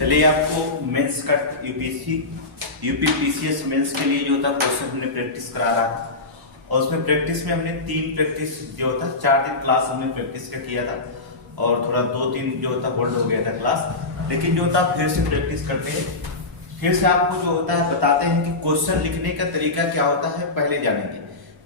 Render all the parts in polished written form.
चलिए आपको मेंस का यूपीपीसीएस मेंस के लिए जो होता है क्वेश्चन हमने प्रैक्टिस करा रहा था। और उसमें प्रैक्टिस में हमने 3 प्रैक्टिस जो होता है 4 दिन क्लास हमने प्रैक्टिस का किया था और थोड़ा 2-3 जो होता होल्ड हो गया था क्लास। लेकिन जो होता फिर से प्रैक्टिस करते हैं, फिर से आपको जो होता है बताते हैं कि क्वेश्चन लिखने का तरीका क्या होता है। पहले जानेंगे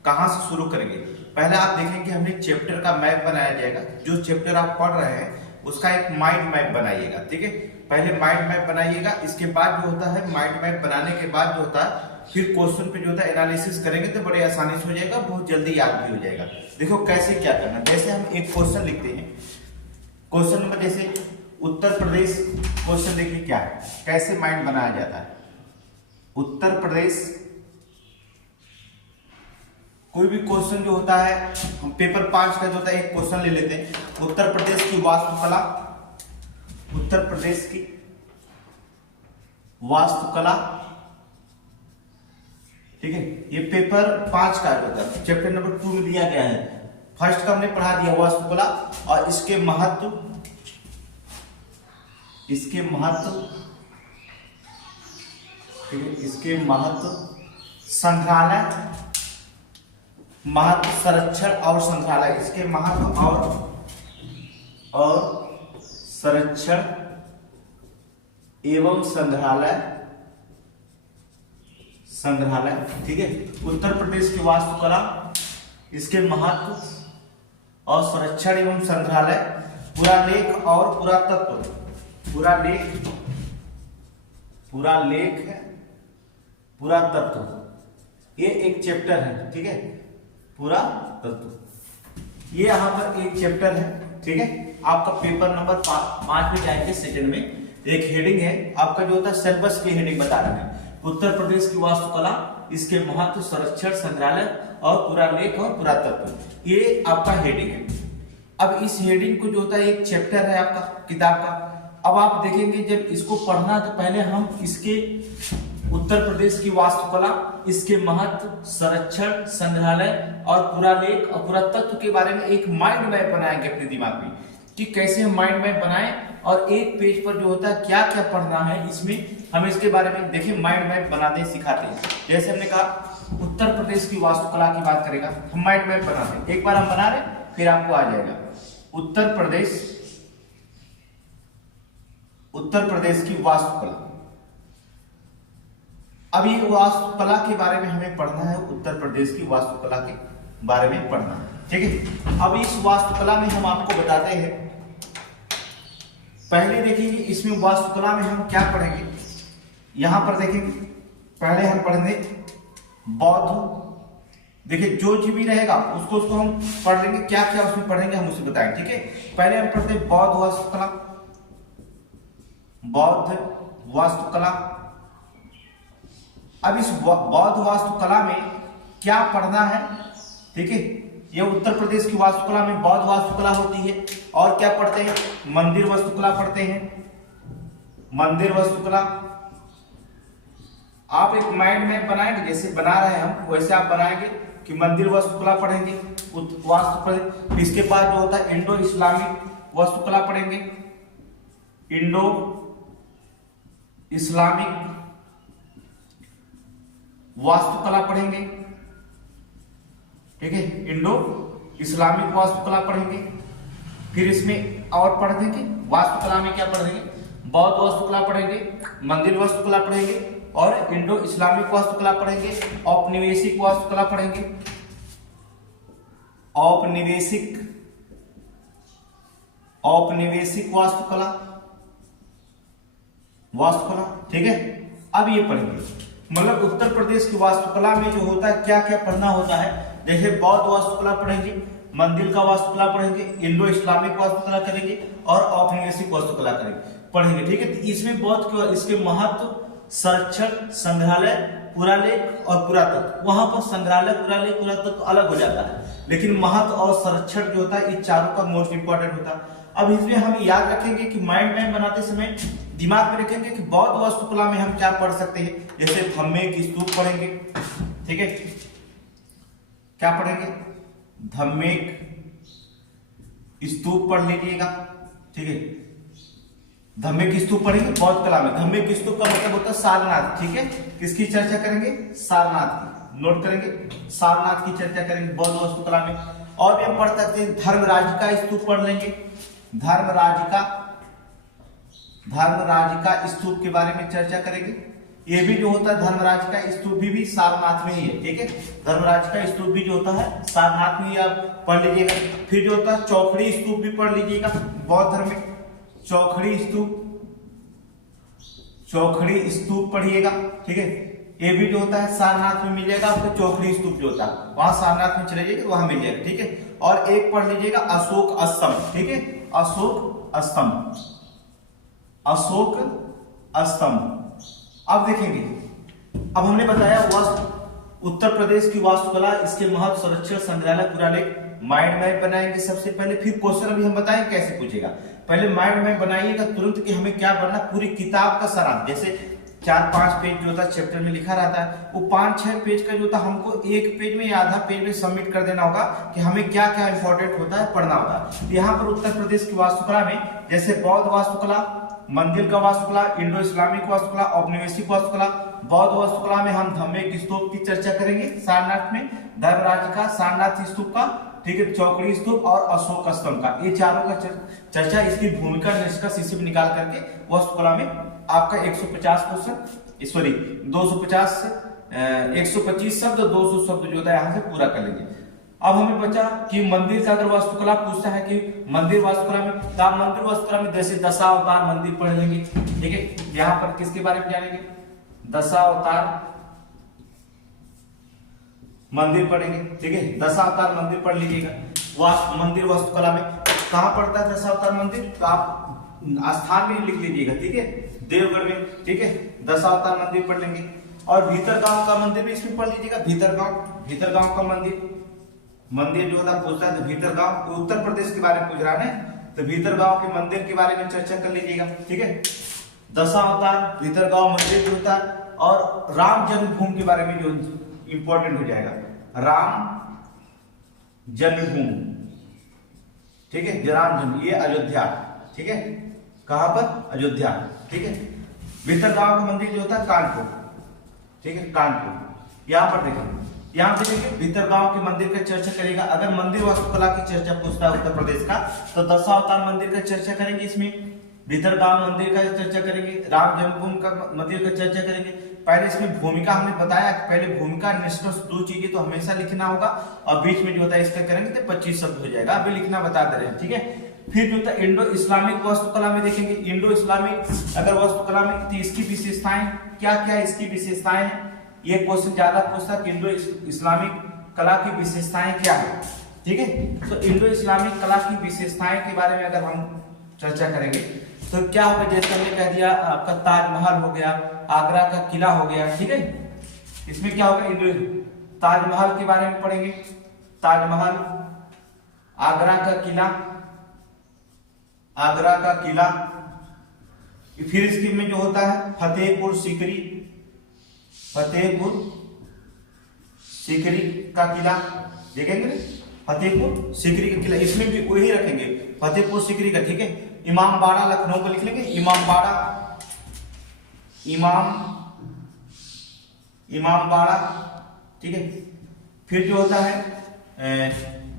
कहाँ से शुरू करेंगे। पहले आप देखेंगे हमने चैप्टर का मैप बनाया जाएगा। जो चैप्टर आप पढ़ रहे हैं उसका एक माइंड मैप बनाइएगा, ठीक है। पहले माइंड मैप बनाइएगा, इसके बाद जो होता है माइंड मैप बनाने के बाद जो होता है फिर क्वेश्चन पे जो होता है एनालिसिस करेंगे तो बड़े आसानी से हो जाएगा, बहुत जल्दी याद भी हो जाएगा। देखो कैसे क्या करना। जैसे हम एक क्वेश्चन लिखते हैं, क्वेश्चन नंबर जैसे उत्तर प्रदेश, क्वेश्चन देखिए क्या है, कैसे माइंड बनाया जाता है। उत्तर प्रदेश, कोई भी क्वेश्चन जो होता है हम पेपर 5 का जो होता है एक क्वेश्चन ले लेते हैं। उत्तर प्रदेश की वास्तुकला, उत्तर प्रदेश की वास्तुकला, ठीक है। ये पेपर 5 का होता है, चैप्टर नंबर 2 में दिया गया है। फर्स्ट का हमने पढ़ा दिया वास्तुकला और इसके महत्व, इसके महत्व, ठीक है, इसके महत्व, संग्रहालय, महत्व, संरक्षण और संग्रहालय, इसके महत्व और संरक्षण एवं संग्रहालय, संग्रहालय, ठीक है। उत्तर प्रदेश की वास्तुकला, इसके महत्व और संरक्षण एवं संग्रहालय, पुरालेख और पुरातत्व, पुरालेख, पुरालेख, पुरातत्व, ये एक चैप्टर है, ठीक है। पुरातत्व ये यहाँ पर एक चैप्टर है, ठीक है। आपका पेपर नंबर 5 में जाएंगे सेकंड में, एक हेडिंग है आपका जो होता है सिलेबस की हेडिंग बता रहे हैं। उत्तर प्रदेश की वास्तुकला, इसके महत्व, संरक्षण, संग्रहालय और पुरालेख और पुरातत्व, ये आपका हेडिंग है। अब इस हेडिंग को जो होता है एक चैप्टर है आपका किताब का। अब आप देखेंगे जब इसको पढ़ना तो पहले हम इसके उत्तर प्रदेश की वास्तुकला, इसके महत्व, संरक्षण, संग्रहालय और पुरालेख और पुरातत्व के बारे में एक माइंड मैप बनाएंगे अपने दिमाग में कि कैसे हम माइंड मैप बनाएं और एक पेज पर जो होता है क्या क्या पढ़ना है, इसमें हम इसके बारे में देखिए माइंड मैप बनाते सिखाते हैं। जैसे हमने कहा उत्तर प्रदेश की वास्तुकला की बात करेगा, हम माइंड मैप बनाते हैं। एक बार हम बना रहे फिर आपको आ जाएगा। उत्तर प्रदेश, उत्तर प्रदेश की वास्तुकला। अब ये वास्तुकला के बारे में हमें पढ़ना है, उत्तर प्रदेश की वास्तुकला के बारे में पढ़ना है, ठीक है। अब इस वास्तुकला में हम आपको बताते हैं, पहले देखेंगे इसमें वास्तुकला में हम क्या पढ़ेंगे। यहां पर देखेंगे पहले हम पढ़ेंगे बौद्ध, देखिए जो भी रहेगा उसको हम पढ़ लेंगे, क्या क्या उसमें पढ़ेंगे हम उसे बताएंगे, ठीक है। पहले हम पढ़ते हैं बौद्ध वास्तुकला, बौद्ध वास्तुकला। अब इस बौद्ध वास्तुकला में क्या पढ़ना है, ठीक है। ये उत्तर प्रदेश की वास्तुकला में बौद्ध वास्तुकला होती है। और क्या पढ़ते हैं, मंदिर वास्तुकला पढ़ते हैं, मंदिर वास्तुकला। आप एक माइंड मैप बनाएंगे, जैसे बना रहे हैं हम वैसे आप बनाएंगे कि मंदिर वास्तुकला पढ़ेंगे, वास्तुकला। इसके बाद जो होता है इंडो इस्लामिक वास्तुकला पढ़ेंगे, इंडो इस्लामिक वास्तुकला पढ़ेंगे, ठीक है। इंडो इस्लामिक वास्तुकला पढ़ेंगे। फिर इसमें और पढ़ देंगे वास्तुकला में क्या पढ़ देंगे, बौद्ध वास्तुकला पढ़ेंगे, मंदिर वास्तुकला पढ़ेंगे और इंडो इस्लामिक वास्तुकला पढ़ेंगे, औपनिवेशिक वास्तुकला पढ़ेंगे, औपनिवेशिक, औपनिवेशिक वास्तुकला, वास्तुकला, ठीक है। अब ये पढ़ेंगे मतलब उत्तर प्रदेश की वास्तुकला में जो होता है क्या क्या पढ़ना होता है। जैसे बौद्ध वास्तुकला पढ़ेंगे, मंदिर का वास्तुकला पढ़ेंगे, इंडो इस्लामिक वास्तुकला करेंगे और औपनिवेशिक वास्तुकला पढ़ेंगे, ठीक है। तो इसमें बौद्ध के इसके महत्व, संरक्षण, संग्रहालय, पुरालेख और पुरातत्व, वहां पर संग्रहालय, पुरालेख, पुरातत्व अलग हो जाता है, लेकिन महत्व और संरक्षण जो होता है ये चारों का मोस्ट इंपॉर्टेंट होता है। अब इसमें हम याद रखेंगे कि माइंड मैप बनाते समय दिमाग में रखेंगे कि बौद्ध वास्तुकला में हम क्या पढ़ सकते हैं। जैसे धम्मेक स्तूप पढ़ेंगे, ठीक है। क्या पढ़ेंगे, धम्मेक स्तूप पढ़ लीजिएगा, ठीक है। धम्मिक स्तूप पढ़ेंगे बौद्ध कला में। धम्मिक स्तूप का मतलब होता है सारनाथ, ठीक है। किसकी चर्चा करेंगे? सारनाथ की। नोट करेंगे, सारनाथ की चर्चा करेंगे बौद्ध वास्तुकला में। और भी हम पढ़ सकते हैं, धर्मराज का स्तूप पढ़ लेंगे। धर्मराज का स्तूप के बारे में चर्चा करेंगे। ये भी जो होता है धर्मराज का स्तूप भी सारनाथ में ही है, ठीक है। धर्मराज का स्तूप भी जो होता है सारनाथ में ही, आप पढ़ लीजिएगा। फिर जो होता है चौखड़ी स्तूप भी पढ़ लीजिएगा बौद्ध धर्म में। चौखड़ी स्तूप पढ़िएगा, ठीक है। ये भी जो होता है सारनाथ में मिल जाएगा आपको। चौखड़ी स्तूप जो होता है वहां सारनाथ में चले जाइए, वहां मिल जाएगा, ठीक है। और एक पढ़ लीजिएगा अशोक स्तंभ, ठीक है। अशोक स्तंभ। अब देखेंगे, अब हमने बताया उत्तर प्रदेश की वास्तुकला, इसके महत्व, संरक्षण, संग्रहालय, पुरालेख, माइंड मैप बनाएंगे सबसे पहले। फिर क्वेश्चन अभी हम बताएं कैसे पूछेगा। पहले माइंड मैप बनाइएगा तुरंत कि हमें क्या पढ़ना, पूरी किताब का सारांश। जैसे 4-5 पेज जो होता है चैप्टर में लिखा रहता है, वो 5-6 पेज का जो होता है हमको एक पेज में या आधा पेज में सबमिट कर देना होगा कि हमें क्या क्या इंपॉर्टेंट होता है पढ़ना होता है। तो यहाँ पर उत्तर प्रदेश की वास्तुकला में जैसे बौद्ध वास्तुकला, मंदिर का वास्तुकला, इंडो इस्लामिक वास्तुकला, औपनिवेशिक वास्तुकला। बौद्ध वास्तुकला में हम धम्मिक स्तूप की चर्चा करेंगे सारनाथ में, धर्मराज का, सारनाथ स्तूप का, ठीक है, चौकड़ी स्तूप और अशोक स्तंभ का। ये चारों का चर्चा, इसकी भूमिका, निष्कर्ष इसी में निकाल करके वास्तुकला में आपका 150 क्वेश्चन, सॉरी 250 125 शब्द, 200 शब्द जो होता है यहाँ से पूरा कर लीजिए। अब हमें बचा कि मंदिर का अगर वास्तुकला पूछता है कि मंदिर वास्तुकला में, तो आप मंदिर वास्तुकला में जैसे दशावतार मंदिर पढ़ लेंगे, ठीक है। यहाँ पर किसके बारे में जानेंगे? दशावतार मंदिर पढ़ेंगे, ठीक है। दशावतार मंदिर पढ़ लीजिएगा। मंदिर वास्तुकला में कहाँ पड़ता है दशावतार मंदिर, तो आप स्थान में लिख लीजिएगा, ठीक है, देवगढ़ में, ठीक है। दशावतार मंदिर पढ़ लेंगे। और भीतरगांव का मंदिर भी इसमें पढ़ लीजिएगा। भीतरगांव का मंदिर जो होता है पूछता है, तो भीतरगांव उत्तर प्रदेश के बारे में पूछ रहा है, तो भीतरगांव के मंदिर के बारे में चर्चा कर लीजिएगा, ठीक है। दशावतार, भीतरगांव मंदिर जो होता है, और राम जन्मभूमि के बारे में जो इंपॉर्टेंट हो जाएगा, राम जन्मभूमि, ठीक है। राम जन्म, ये अयोध्या, ठीक है। कहां पर? अयोध्या, ठीक है। भीतरगांव का मंदिर जो होता है कानपुर, ठीक है, कानपुर। यहां पर देखेंगे, यहाँ पे देखिए भीतरगांव के मंदिर का चर्चा करेगा। अगर मंदिर वास्तुकला की चर्चा पूछता है उत्तर प्रदेश का, तो दशावतार मंदिर का चर्चा करेंगे, इसमें भीतरगांव मंदिर का चर्चा करेंगे, राम जन्मभूमि का मंदिर का चर्चा करेंगे। पहले इसमें भूमिका हमने बताया कि पहले भूमिका, निष्कर्ष, 2 चीजें तो हमेशा लिखना होगा, और बीच में जो होता है इसका करेंगे तो 25 शब्द हो जाएगा, अभी लिखना बता दे रहे हैं, ठीक है। फिर जो होता है इंडो इस्लामिक वास्तुकला में देखेंगे। इंडो इस्लामिक अगर वास्तुकला में, तो इसकी विशेषताएं क्या क्या, इसकी विशेषताएं, ये क्वेश्चन ज्यादा पूछता है कि इंडो इस्लामिक कला की विशेषताएं क्या है, ठीक है। तो इंडो इस्लामिक कला की विशेषताएं के बारे में अगर हम चर्चा करेंगे तो क्या होगा, जैसे हमने कह दिया आपका ताजमहल हो गया, आगरा का किला हो गया, ठीक है। इसमें क्या होगा, इंडो ताजमहल के बारे में पढ़ेंगे। ताजमहल, आगरा का किला, फिर इसके में जो होता है फतेहपुर सीकरी का किला, देखेंगे फतेहपुर सीकरी का किला, इसमें भी वही रखेंगे फतेहपुर सीकरी का, ठीक है। इमामबाड़ा, लखनऊ को लिख लेंगे इमामबाड़ा, ठीक है। फिर जो होता है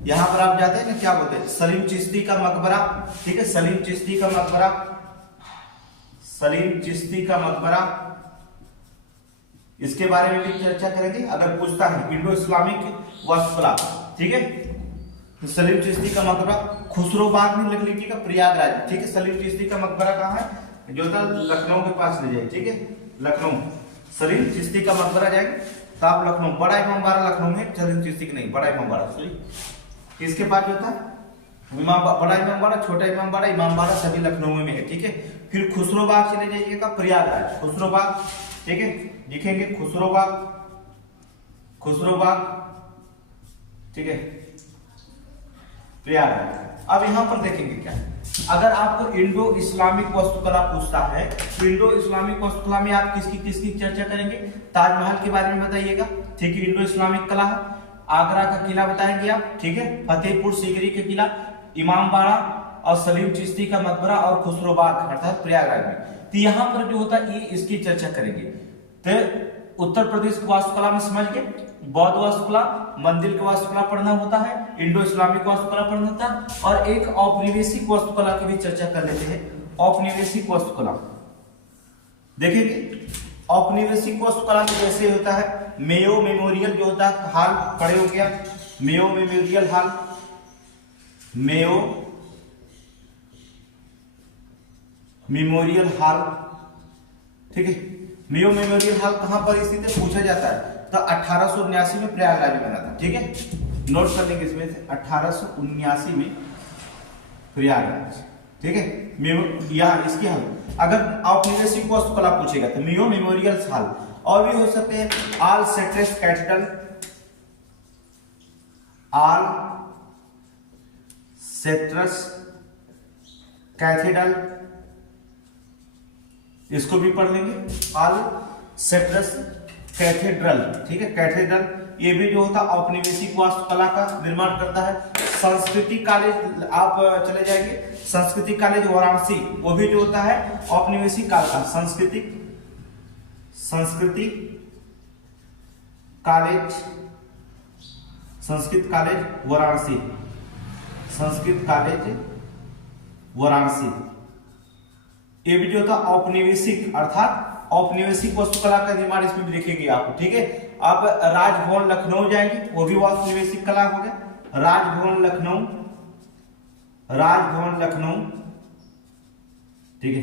यहां पर आप जाते हैं ना, क्या बोलते हैं, सलीम चिश्ती का मकबरा, ठीक है। सलीम चिश्ती का मकबरा, इसके बारे में भी चर्चा करेंगे अगर पूछता है इंडो इस्लामिक वास्तुकला, ठीक है। तो सलीम चिश्ती का मकबरा, खुसरोबाग में लिख लीजिएगा, प्रयागराज, ठीक है। सलीम चिश्ती का मकबरा कहाँ है, जो था लखनऊ के पास ले जाए, ठीक है, लखनऊ। सलीम चिश्ती का मकबरा जाएगा तो आप लखनऊ, बड़ा इमामबाड़ा लखनऊ में, सलीम चिश्ती का नहीं, बड़ा इमामबाड़ा, सॉरी, इसके पास जो था बड़ा इमामबाड़ा, छोटा इमामबाड़ा सभी लखनऊ में है, ठीक है। फिर खुसरोबाग चले जाइएगा, प्रयागराज, खुसरोबाग, ठीक है, लिखेंगे खुसरोबाग, ठीक है, प्रयागराज। अब यहां पर देखेंगे क्या, अगर आपको इंडो इस्लामिक वास्तुकला पूछता है, तो इंडो इस्लामिक वास्तुकला में आप किसकी चर्चा करेंगे, ताजमहल के बारे में बताइएगा, ठीक है, इंडो इस्लामिक कला है। आगरा का किला बताएंगे आप, ठीक है, फतेहपुर सीकरी का किला, इमामबाड़ा, और सलीम चिश्ती का मकबरा और खुसरो बाग अर्थात प्रयागराज में। तो यहाँ पर जो होता है ये इसकी चर्चा करेंगे। तो उत्तर प्रदेश की वास्तुकला में समझ गए, बौद्ध वास्तुकला, मंदिर की वास्तुकला पढ़ना होता है, इंडो इस्लामिक वास्तुकला पढ़ना होता है, और एक औपनिवेशिक वास्तुकला की भी चर्चा कर लेते हैं। औपनिवेशिक वास्तुकला देखेंगे। औपनिवेशिक वास्तुकला में जैसे होता है मेयो मेमोरियल जो होता है हाल पढ़े हो गया, मेयो मेमोरियल हाल, मेयो मेमोरियल हाल, ठीक है। मेयो मेमोरियल हाल कहां पर स्थित है पूछा जाता है, तो 1879 में प्रयागराज में बना था, ठीक है। नोट कर लेंगे इसमें से 1879 में प्रयागराज, ठीक है। यहाँ इसकी हाल अगर औपनिवेशिक वास्तुकला पूछेगा तो मेयो मेमोरियल हाल, और भी हो सकते हैं आल सेट्रेस कैथेड्रल, आल सेट्रस कैथेड्रल, इसको भी पढ़ लेंगे, आल सेट्रस कैथेड्रल, ठीक है। कैथेड्रल ये भी जो होता है औपनिवेशिक वास्तुकला का निर्माण करता है। संस्कृति कॉलेज आप चले जाएंगे, संस्कृति कॉलेज वाराणसी, वो भी जो होता है औपनिवेशिक काल का। संस्कृति college, Sanskrit college Varanasi, Sanskrit college Varanasi, ये भी जो होता है औपनिवेशिक अर्थात औपनिवेशिक वास्तुकला का निर्माण इसमें भी लिखेंगे आपको, ठीक है। आप राजभवन लखनऊ जाएंगे, वो भी औपनिवेशिक कला हो गया। राजभवन लखनऊ, राजभवन लखनऊ, ठीक है।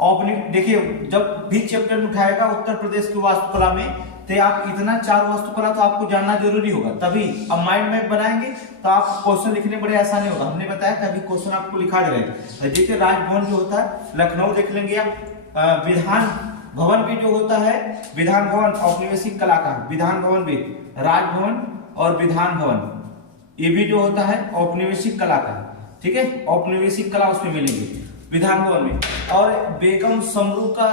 औपनिक देखिए जब भी चैप्टर में उठाएगा उत्तर प्रदेश की वास्तुकला में, तो आप इतना 4 वास्तुकला तो आपको जानना जरूरी होगा, तभी अब माइंड मैप बनाएंगे तो आप क्वेश्चन लिखने बड़े आसानी होगा। हमने बताया कि अभी क्वेश्चन आपको लिखा दे रहे हैं। देखिए राजभवन जो होता है लखनऊ देख लेंगे आप। विधान भवन भी जो होता है, विधान भवन औपनिवेशिक कला का, विधान भवन भी, राजभवन और विधान भवन ये भी जो होता है औपनिवेशिक कला का, ठीक है। औपनिवेशिक कला उसमें मिलेंगे विधान भवन में। और बेगम समरू का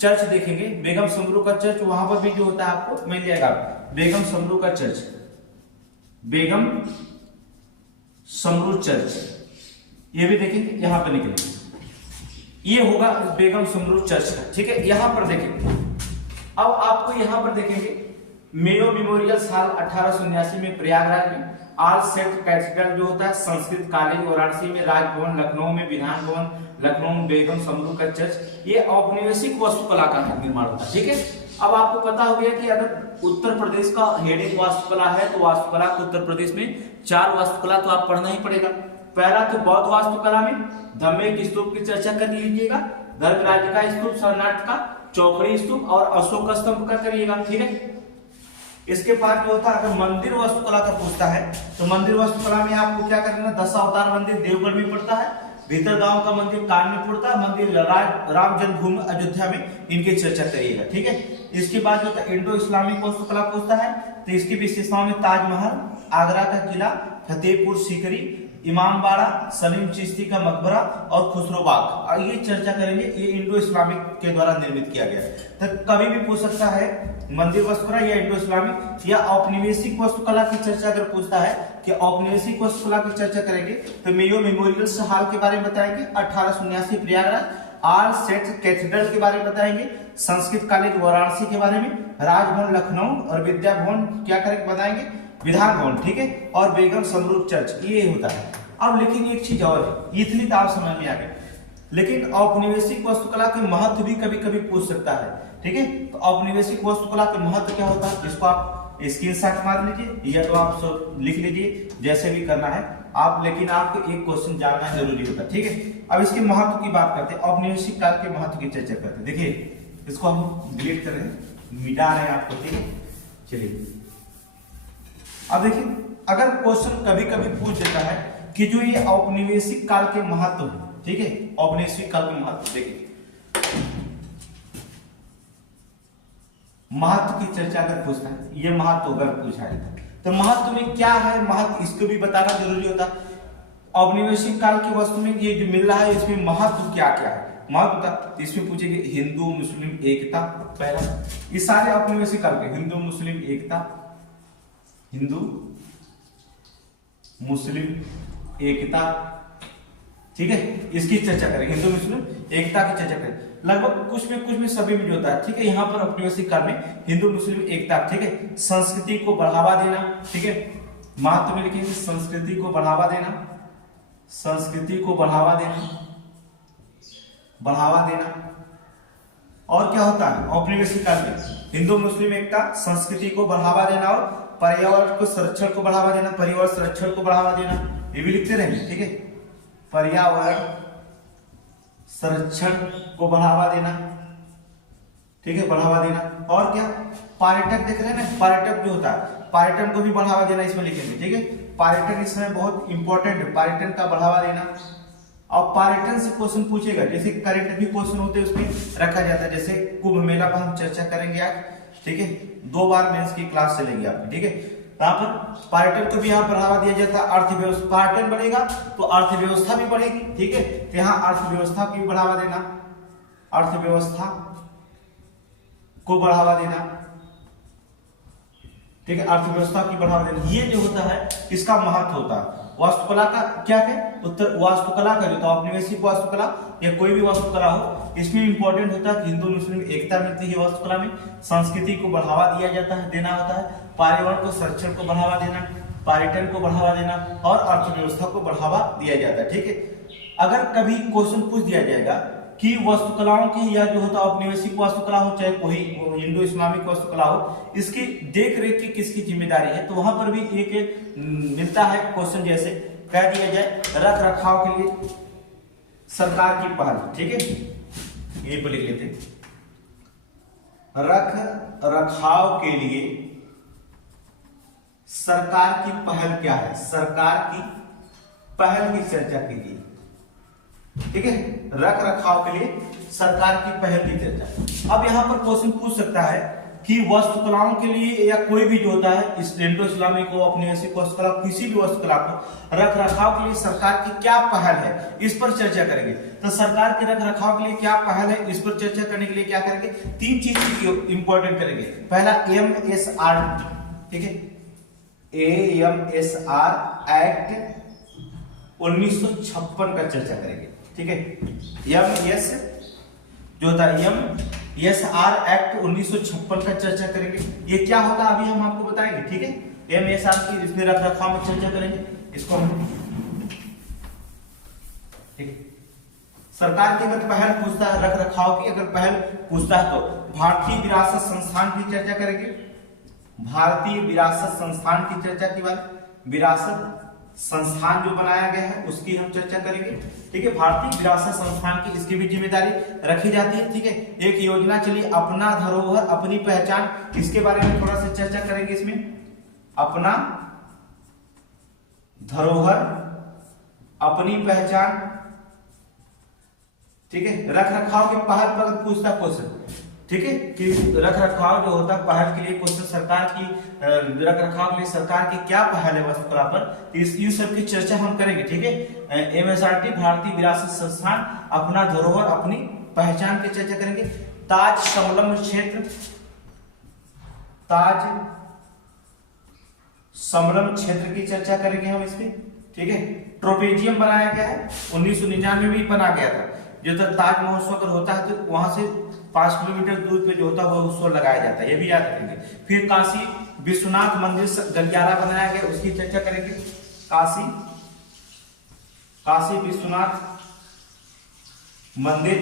चर्च देखेंगे, बेगम समरू का चर्च वहां पर भी जो होता है आपको मिल जाएगा। बेगम समरू का चर्च, बेगम समरू चर्च, ये भी देखेंगे यहां पर निकलेंगे, ये होगा बेगम समरू चर्च का, ठीक है। यहां पर देखेंगे, अब आपको यहां पर देखेंगे मेयो मेमोरियल हाल 1879 में प्रयागराज में, आल सेट कैथेड्रल जो होता है संस्कृत कॉलेज वाराणसी में, राजभवन लखनऊ में, विधान भवन लखनऊ में, बेगम समरू का चर्च, ये औपनिवेशिक वास्तुकला का निर्माण होता है, ठीक है। अब आपको पता हो गया कि अगर उत्तर प्रदेश का हेडिंग वास्तुकला है तो वास्तुकला को उत्तर प्रदेश में 4 वास्तुकला तो आप पढ़ना ही पड़ेगा। पहला तो बौद्ध वास्तुकला में धम्मेक स्तूप की चर्चा कर लीजिएगा, धर्मराज का स्तूप, शरणार्थ का, चौखड़ी स्तूप और अशोक स्तंभ का करिएगा, ठीक है। इसके बाद जो होता है अगर मंदिर वास्तुकला का पूछता है तो मंदिर वास्तुकला में आपको क्या करना है, 10 अवतार मंदिर देवगढ़ में पड़ता है, भीतरगांव का मंदिर कान में पड़ता है, मंदिर राम जन्मभूमि अयोध्या में, इनकी चर्चा करिएगा, ठीक है। इसके बाद जो इंडो इस्लामिक वास्तुकला पूछता है तो इसकी विशेषताओं में ताजमहल, आगरा का किला, फतेहपुर सीकरी, इमामबाड़ा, सलीम चिश्ती का मकबरा और खुसरो बाग, ये चर्चा करेंगे। ये इंडो इस्लामिक के द्वारा निर्मित किया गया है। तो कभी भी पूछ सकता है मंदिर वास्तुकला या इंडो इस्लामिक या औपनिवेशिक वास्तुकला की चर्चा अगर पूछता है कि औपनिवेशिक वास्तुकला की चर्चा करेंगे तो मेयो मेमोरियल हाल के बारे में बताएंगे, 1879 प्रयागराज, आल सेट कैथेड्रल के बारे में बताएंगे, संस्कृत कॉलेज वाराणसी के बारे में, राजभवन लखनऊ और विद्या भवन क्या करेंगे बताएंगे, विधान भवन, ठीक है, और बेगम समरू चर्च, ये होता है। अब लेकिन एक चीज और, इतनी तो आप समझ में आ गई, लेकिन औपनिवेशिक वास्तुकला के महत्व भी कभी कभी पूछ सकता है, ठीक है। तो औपनिवेशिक वास्तुकला के महत्व क्या होता है, इसको आप स्क्रीनशॉट मार लीजिए या तो आप लिख लीजिए, जैसे भी करना है आप, लेकिन आपको एक क्वेश्चन जानना जरूरी होता है, ठीक है। अब इसके महत्व की बात करते हैं, औपनिवेशिक काल के महत्व की चर्चा करते हैं। देखिए इसको हम डिलीट कर रहे हैं, मिटा रहे हैं आपको, ठीक है। चलिए अब देखिए अगर क्वेश्चन कभी कभी पूछ देता है कि जो ये औपनिवेशिक काल के महत्व है, ठीक है, औपनिवेशिक काल के महत्व, देखिए महत्व की चर्चा अगर पूछता है, ये महत्व अगर पूछा है तो महत्व में क्या है, महत्व इसको भी बताना जरूरी होता है। औपनिवेशिक काल की वस्तु में ये जो मिल रहा है इसमें महत्व क्या क्या है, महत्व था इसमें पूछेंगे हिंदू मुस्लिम एकता, पहला, ये सारे औपनिवेशिक काल के हिंदू मुस्लिम एकता, हिंदू मुस्लिम एकता, ठीक है, इसकी चर्चा करेंगे, हिंदू मुस्लिम एकता की चर्चा करेंगे। लगभग कुछ में सभी में जो होता है, ठीक है। यहाँ पर औपनिवेशिक काल में हिंदू मुस्लिम एकता, ठीक है, संस्कृति को बढ़ावा देना, ठीक है, महत्व में लिखेंगे संस्कृति को बढ़ावा देना, संस्कृति को बढ़ावा देना, बढ़ावा देना। और क्या होता है औपनिवेशिक काल में हिंदू मुस्लिम एकता, संस्कृति को बढ़ावा देना और पर्यावरण को संरक्षण को बढ़ावा देना, पर्यावरण संरक्षण को बढ़ावा देना, ये भी लिखते रहेंगे, ठीक है, पर्यावरण संरक्षण को बढ़ावा देना, ठीक है, बढ़ावा देना। और क्या पर्यटक देख रहे हैं ना, पर्यटक जो होता है पर्यटन को भी बढ़ावा देना इसमें लिखेंगे, ठीक है, पर्यटन इस समय बहुत इंपॉर्टेंट है, पर्यटन का बढ़ावा देना। और पर्यटन से क्वेश्चन पूछेगा, जैसे करंट भी क्वेश्चन होते हैं उसमें रखा जाता है, जैसे कुंभ मेला पर हम चर्चा करेंगे आज, ठीक है, 2 बार मेंस की क्लास चलेगी आपकी, ठीक है। यहाँ पर पर्यटन को भी यहाँ बढ़ावा दिया जाता है, अर्थव्यवस्था, पर्यटन बढ़ेगा तो अर्थव्यवस्था भी बढ़ेगी, ठीक है, तो यहाँ अर्थव्यवस्था को भी बढ़ावा देना, अर्थव्यवस्था को बढ़ावा देना, ठीक है, अर्थव्यवस्था की बढ़ावा देना। ये जो होता है इसका महत्व होता है। वास्तुकला का क्या है, उत्तर वास्तुकला का जो औपनिवेशिक वास्तुकला या कोई भी वास्तुकला हो, इसमें इंपॉर्टेंट होता है कि हिंदू मुस्लिम एकता मिलती है वास्तुकला में, संस्कृति को बढ़ावा दिया जाता है, देना होता है, पर्यावरण को संरक्षण को बढ़ावा देना, पर्यटन को बढ़ावा देना और अर्थव्यवस्था को बढ़ावा दिया जाता है, ठीक है। अगर कभी क्वेश्चन पूछ दिया जाएगा कि वास्तुकलाओं की या जो होता है औपनिवेशिक वास्तुकला हो चाहे कोई हिंदू इस्लामिक वास्तुकला हो, इसकी देख रेख की किसकी जिम्मेदारी है, तो वहां पर भी एक मिलता है क्वेश्चन, जैसे कह दिया जाए रख रखाव के लिए सरकार की पहल, ठीक है, ये पर लिख लेते हैं, रख रखाव के लिए सरकार की पहल क्या है, सरकार की पहल की चर्चा कीजिए, ठीक है, रख रखाव के लिए सरकार की पहल की चर्चा। अब यहां पर क्वेश्चन पूछ सकता है कि वास्तुकलाओं के लिए या कोई भी जो होता है इस इंडो इस्लामिक को औपनिवेशिक वास्तुकला किसी भी वास्तुकला को रख रखाव के लिए सरकार की क्या पहल है, इस पर चर्चा करेंगे। तो सरकार के रख रखाव के लिए क्या पहल है, इस पर चर्चा करने के लिए क्या करेंगे, 3 चीज इंपॉर्टेंट करेंगे। पहला AMSR, ठीक है, AMSR एक्ट 1956 का चर्चा करेंगे, ठीक है, MS जो होता है MSR एक्ट 1956 का चर्चा करेंगे। ये क्या होता है अभी हम आपको बताएंगे, ठीक है, MSR की इसमें रख रखाव में चर्चा करेंगे, इसको हम, ठीक, सरकार की अगर पहल पूछता है रख रखाव की अगर पहल पूछता है तो भारतीय विरासत संस्थान की चर्चा करेंगे, भारतीय विरासत संस्थान की चर्चा की बात, विरासत संस्थान जो बनाया गया है उसकी हम चर्चा करेंगे, ठीक है, भारतीय विरासत संस्थान की इसकी भी जिम्मेदारी रखी जाती है, ठीक है। एक योजना चली अपना धरोहर अपनी पहचान, इसके बारे में थोड़ा सा चर्चा करेंगे, इसमें अपना धरोहर अपनी पहचान, ठीक है, रख रखाव के पहल पर पूछता क्वेश्चन, ठीक है, कि रख रखाव जो होता है पहल के लिए क्वेश्चन, सरकार की रख रखाव के लिए सरकार की क्या पहल है वास्तुकला पर, इस सब की चर्चा हम करेंगे, ठीक है। MSRT भारतीय विरासत संस्थान अपना धरोहर अपनी पहचान की चर्चा करेंगे। ताज संलग्न क्षेत्र, ताज संलग्न क्षेत्र की चर्चा करेंगे हम इसमें, ठीक है। ट्रोपेजियम बनाया गया है 1999 में बना गया था, जो ताज महोत्सव अगर होता है तो वहां से 5 किलोमीटर दूर पे जो होता है वो उत्सव लगाया जाता है, ये भी याद रखेंगे। फिर काशी विश्वनाथ मंदिर गलियारा बनाया गया, उसकी चर्चा करेंगे। काशी विश्वनाथ मंदिर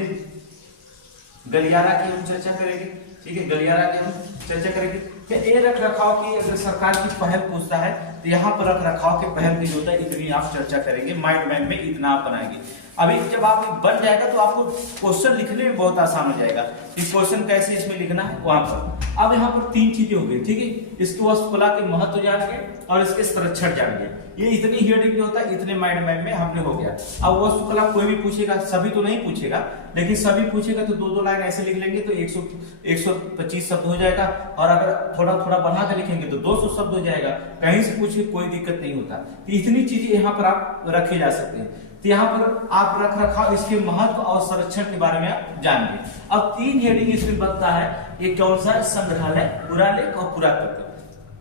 गलियारा की हम चर्चा करेंगे, ठीक है, गलियारा की हम चर्चा करेंगे। फिर ये रख रखाव की अगर सरकार की पहल पूछता है तो यहाँ पर रख रखाव के पहल की जो होता है इतनी आप चर्चा करेंगे, माइंड मैप में इतना आप बनाएंगे। अभी जब आप बन जाएगा तो आपको क्वेश्चन लिखने में बहुत आसान हो जाएगा कि क्वेश्चन कैसे इसमें लिखना है वहां पर। अब यहाँ पर 3 चीजें हो गई, ठीक है, इसकी वास्तुकला के महत्व जान गए और इसके संरक्षण जान गए। ये इतनी हेडिंग जो होता है इतने माइंड मैप में हमने हो गया। अब वास्तुकला कोई भी पूछेगा, सभी तो नहीं पूछेगा, लेकिन सभी पूछेगा तो 2-2 लाइन ऐसे लिख लेंगे तो 125 शब्द हो जाएगा, और अगर थोड़ा थोड़ा बढ़ा कर लिखेंगे तो 200 शब्द हो जाएगा। कहीं से पूछे कोई दिक्कत नहीं होता। तो इतनी चीजें यहाँ पर आप रखे जा सकते हैं। तो यहाँ पर आप रख रखाव इसके महत्व और संरक्षण के बारे में आप जानिए। अब 3 हेडिंग इसमें बनता है, एक कौन सा, संग्रहालय, पुरालेख और पुरातत्व।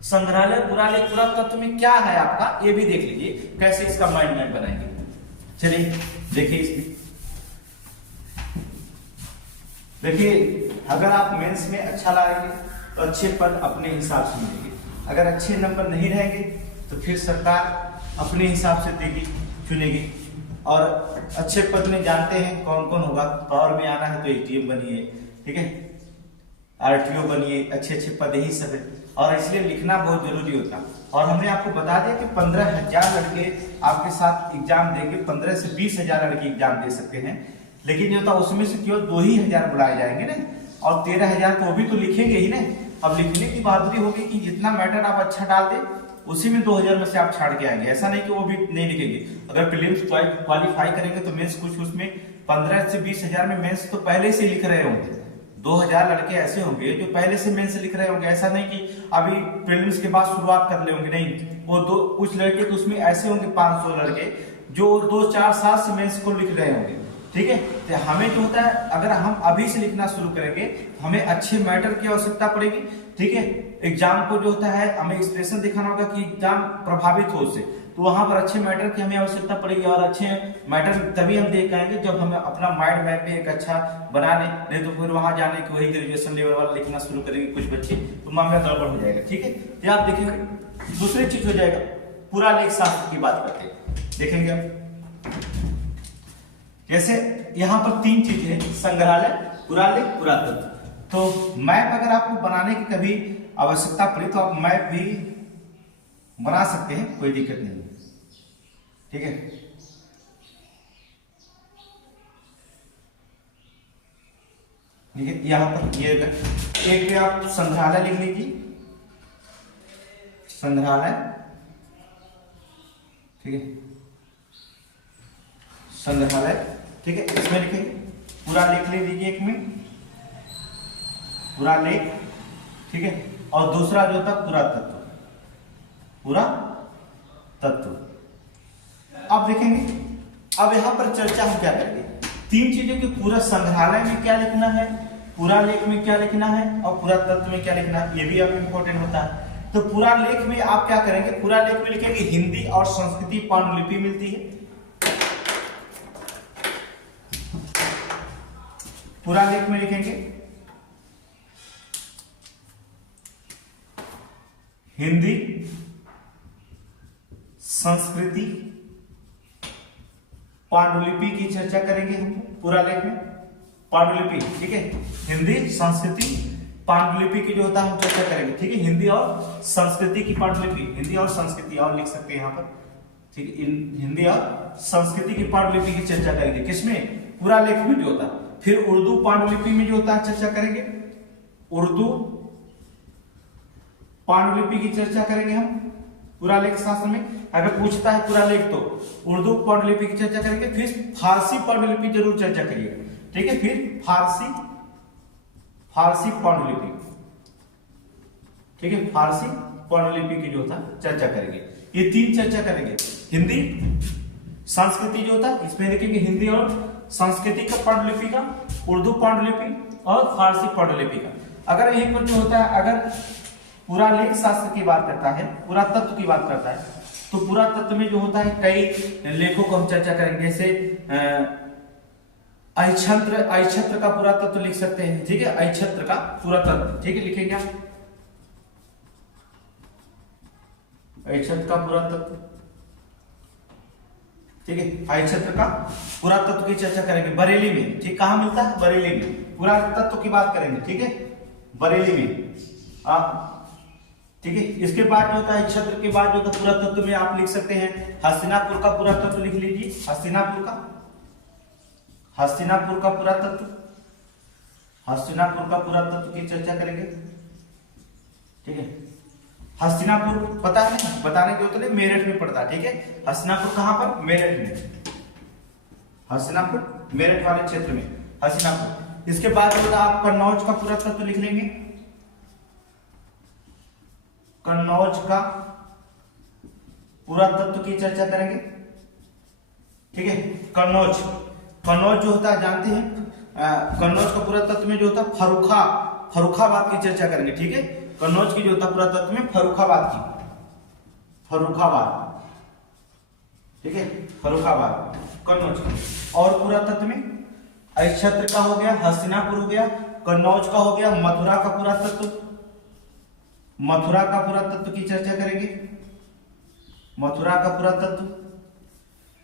संग्रहालय, पुरालेख, पुरातत्व में क्या है आपका ये भी देख लीजिए, कैसे इसका माइंड मैप बनाएंगे। चलिए देखिए इसमें, देखिए अगर आप मेंस में अच्छा लाएंगे तो अच्छे पद अपने हिसाब से मिलेंगे, अगर अच्छे नंबर नहीं रहेंगे तो फिर सरकार अपने हिसाब से देगी, चुनेगी। और अच्छे पद में जानते हैं कौन कौन होगा, पावर में आना है तो एटीएम बनिए, ठीक है, आरटीओ बनिए, अच्छे अच्छे पद यही सब है, और इसलिए लिखना बहुत जरूरी होता है। और हमने आपको बता दिया कि 15,000 लड़के आपके साथ एग्जाम देंगे, 15 से 20,000 लड़के एग्जाम दे सकते हैं, लेकिन जो था उसमें से केवल 2,000 बुलाए जाएंगे ना, और 13,000 तो वो भी तो लिखेंगे ही ना। अब लिखने की बहादुरी होगी कि जितना मैटर आप अच्छा डाल दे उसी में 2,000 में से आप छाड़ के आएंगे, ऐसा नहीं कि वो भी नहीं लिखेंगे। अगर प्रीलिम्स क्वालिफाई करेंगे तो मेंस कुछ उसमें 15 से 20,000 में मेंस तो पहले से लिख रहे होंगे, 2,000 लड़के ऐसे होंगे जो पहले से मेंस लिख रहे होंगे, ऐसा नहीं कि अभी प्रीलिम्स के बाद शुरुआत कर ले होंगे, नहीं। वो दो कुछ लड़के तो उसमें ऐसे होंगे 500 लड़के जो 2-4 साल से मेंस को लिख रहे होंगे, ठीक है। तो हमें जो होता है अगर हम अभी से लिखना शुरू करेंगे हमें अच्छे मैटर की आवश्यकता पड़ेगी, ठीक है। एग्जाम को जो होता है हमें एक्सप्रेशन दिखाना होगा कि एग्जाम प्रभावित हो उससे, तो वहां पर अच्छे मैटर की हमें आवश्यकता पड़ेगी, और अच्छे मैटर तभी हम देख पाएंगे जब हम अपना माइंड मैप पे एक अच्छा बना लें, नहीं तो फिर वहां जाने की वही ग्रेजुएशन लेवल वाला लिखना शुरू करेंगे कुछ बच्चे, तो मामला गड़बड़ हो जाएगा, ठीक है। तो आप देखेंगे दूसरी चीज हो जाएगा, पूरा लेख शास्त्र की बात करते हैं, देखेंगे आप जैसे यहाँ पर 3 चीजें हैं, संग्रहालय, पुरालेख, पुरातत्व। तो मैप अगर आपको बनाने की कभी आवश्यकता पड़ी तो आप मैप भी बना सकते हैं, कोई दिक्कत नहीं, ठीक है। ठीक है, यहाँ पर ये एक पे आप संग्रहालय लिख लीजिए, संग्रहालय, ठीक है, संग्रहालय, ठीक है। इसमें लिखेंगे पूरा लिख लीजिए, एक में पूरा लेख, ठीक है। और दूसरा जो था पुरातत्व, पूरा तत्व। अब देखेंगे, अब यहां पर चर्चा हम क्या करेंगे, 3 चीजों के, पूरा संग्रहालय में क्या लिखना है, पूरा लेख में क्या लिखना है, और पुरातत्व में क्या लिखना है, ये भी अब इंपॉर्टेंट होता है। तो पूरा लेख में आप क्या करेंगे, पूरा लेख में लिखेंगे हिंदी और संस्कृति पांडुलिपि मिलती है, पूरा लेख में लिखेंगे हिंदी, संस्कृति, पांडुलिपि की चर्चा करेंगे हम पूरा लेख में, पांडुलिपि, ठीक है। हिंदी, संस्कृति, पांडुलिपि की जो होता है हम चर्चा करेंगे, ठीक है। हिंदी और संस्कृति की पांडुलिपि, हिंदी और संस्कृति और लिख सकते हैं यहाँ पर, ठीक है। हिंदी और संस्कृति की पांडुलिपि की चर्चा करेंगे, किसमें, पूरा लेख में जो होता है। फिर उर्दू पांडुलिपि में जो होता है चर्चा करेंगे, उर्दू पांडुलिपि की चर्चा करेंगे हम पूरा लेख शास्त्र में। अगर पूछता है पूरा लेख तो उर्दू पांडुलिपि की चर्चा करेंगे, फिर फारसी पांडुलिपि जरूर चर्चा करिएगा, ठीक है। फिर फारसी पांडुलिपि, ठीक है, फारसी पांडुलिपि की जो होता है चर्चा करेंगे। ये 3 चर्चा करेंगे, हिंदी, संस्कृति जो होता है इसमें लिखेंगे हिंदी और संस्कृति का पांडुलिपि का, उर्दू पांडुलिपि और फारसी पांडुलिपि का। अगर यहीं पर जो होता है, अगर पूरा लेख शास्त्र की बात करता है, पुरातत्व की बात करता है, तो पुरातत्व में जो होता है कई लेखों को हम चर्चा करेंगे, जैसे अहिच्छत्र का पुरातत्व लिख सकते हैं, ठीक है, अहिच्छत्र का पुरातत्व, ठीक है, लिखेंगे आप अहिच्छत्र का पुरातत्व, ठीक है। अहिच्छत्र का पुरातत्व की चर्चा करेंगे बरेली में, ठीक, कहां मिलता है, बरेली में, पुरातत्व की बात करेंगे, ठीक है, बरेली में, ठीक है। इसके बाद जो होता है क्षेत्र के बाद जो होता है पुरातत्व में आप लिख सकते हैं हस्तिनापुर का पुरातत्व, लिख लीजिए हस्तिनापुर का पुरातत्व, हस्तिनापुर का पुरातत्व की चर्चा करेंगे, ठीक है। हस्तिनापुर पता है, बताने की जरूरत नहीं, मेरठ में पड़ता है, ठीक है। हस्तिनापुर कहां पर, मेरठ में, हस्तिनापुर मेरठ वाले क्षेत्र में हस्तिनापुर। इसके बाद जो होता है आप कन्नौज का पुरातत्व लिख लेंगे, कन्नौज का पुरातत्व की चर्चा करेंगे, ठीक है। कन्नौज जो होता है जानते हैं, कन्नौज का पुरातत्व में जो होता है फर्रुखाबाद की चर्चा करेंगे, ठीक है। कन्नौज की जो होता है पुरातत्व में फर्रुखाबाद, ठीक है, फर्रुखाबाद। कन्नौज का। और पुरातत्व में इस क्षेत्र का हो गया हस्तिनापुर हो गया, कन्नौज का हो गया, मथुरा का पुरातत्व, मथुरा का पुरातत्व की चर्चा करेंगे, मथुरा का पुरातत्व।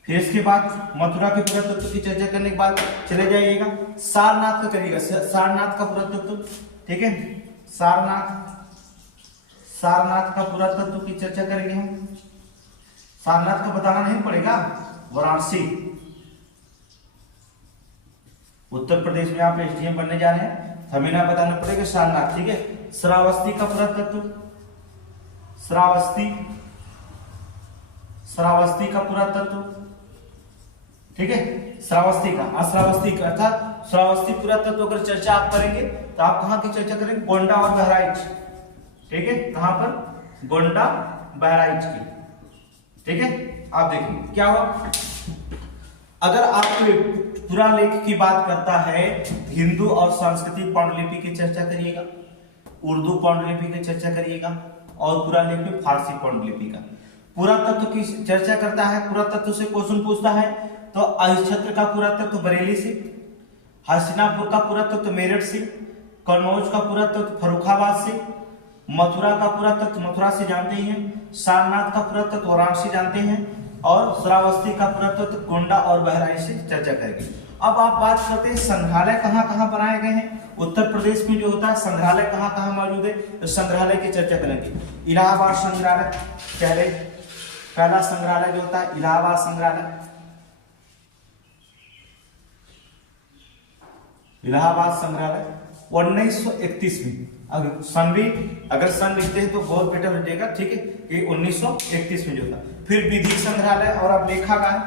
फिर इसके बाद मथुरा के पुरातत्व की चर्चा करने के बाद चले जाइएगा सारनाथ का करिएगा, सारनाथ का पुरातत्व, ठीक है, सारनाथ, सारनाथ का पुरातत्व की चर्चा करेंगे हम। सारनाथ का बताना नहीं पड़ेगा, वाराणसी, उत्तर प्रदेश में आप एसडीएम बनने जा रहे हैं, हमें ना बताना पड़ेगा सारनाथ, ठीक है। श्रावस्ती का पुरातत्व, श्रावस्ती, श्रावस्ती का पुरातत्व, ठीक है, श्रावस्ती का, श्रावस्ती का अर्थात श्रावस्ती पुरातत्व अगर चर्चा आप करेंगे तो आप कहां की चर्चा करेंगे, गोंडा और बहराइच, ठीक है, कहां पर, गोंडा बहराइच की, ठीक है। आप देखिए क्या हुआ, अगर आपको पुरालेख की बात करता है हिंदू और संस्कृति पांडुलिपि की चर्चा करिएगा, उर्दू पांडुलिपि की चर्चा करिएगा, और पुरालेख में फारसी पांडुलिपि का। पुरातत्व की चर्चा करता है, पुरातत्व से क्वेश्चन पूछता है तो क्षेत्र का पुरातत्व बरेली से, हस्तिनापुर का पुरातत्व मेरठ से, कन्नौज का पुरातत्व फर्रुखाबाद से, मथुरा का पुरातत्व मथुरा से जानते ही हैं, सारनाथ का पुरातत्व वाराणसी जानते हैं, और श्रावस्ती का पुरातत्व गोंडा और बहराइच से चर्चा करेंगे। अब आप बात करते हैं संग्रहालय कहाँ कहाँ बनाए गए हैं। उत्तर प्रदेश में जो होता है संग्रहालय कहाँ कहाँ मौजूद है, तो संग्रहालय की चर्चा करेंगे। इलाहाबाद संग्रहालय पहला संग्रहालय जो होता है इलाहाबाद संग्रहालय, इलाहाबाद संग्रहालय 1931 में, अगर सन लिखते हैं तो बहुत बेटर हो जाएगा, ठीक है, कि 1931 में जो था। फिर विधि संग्रहालय और अभिलेखागार,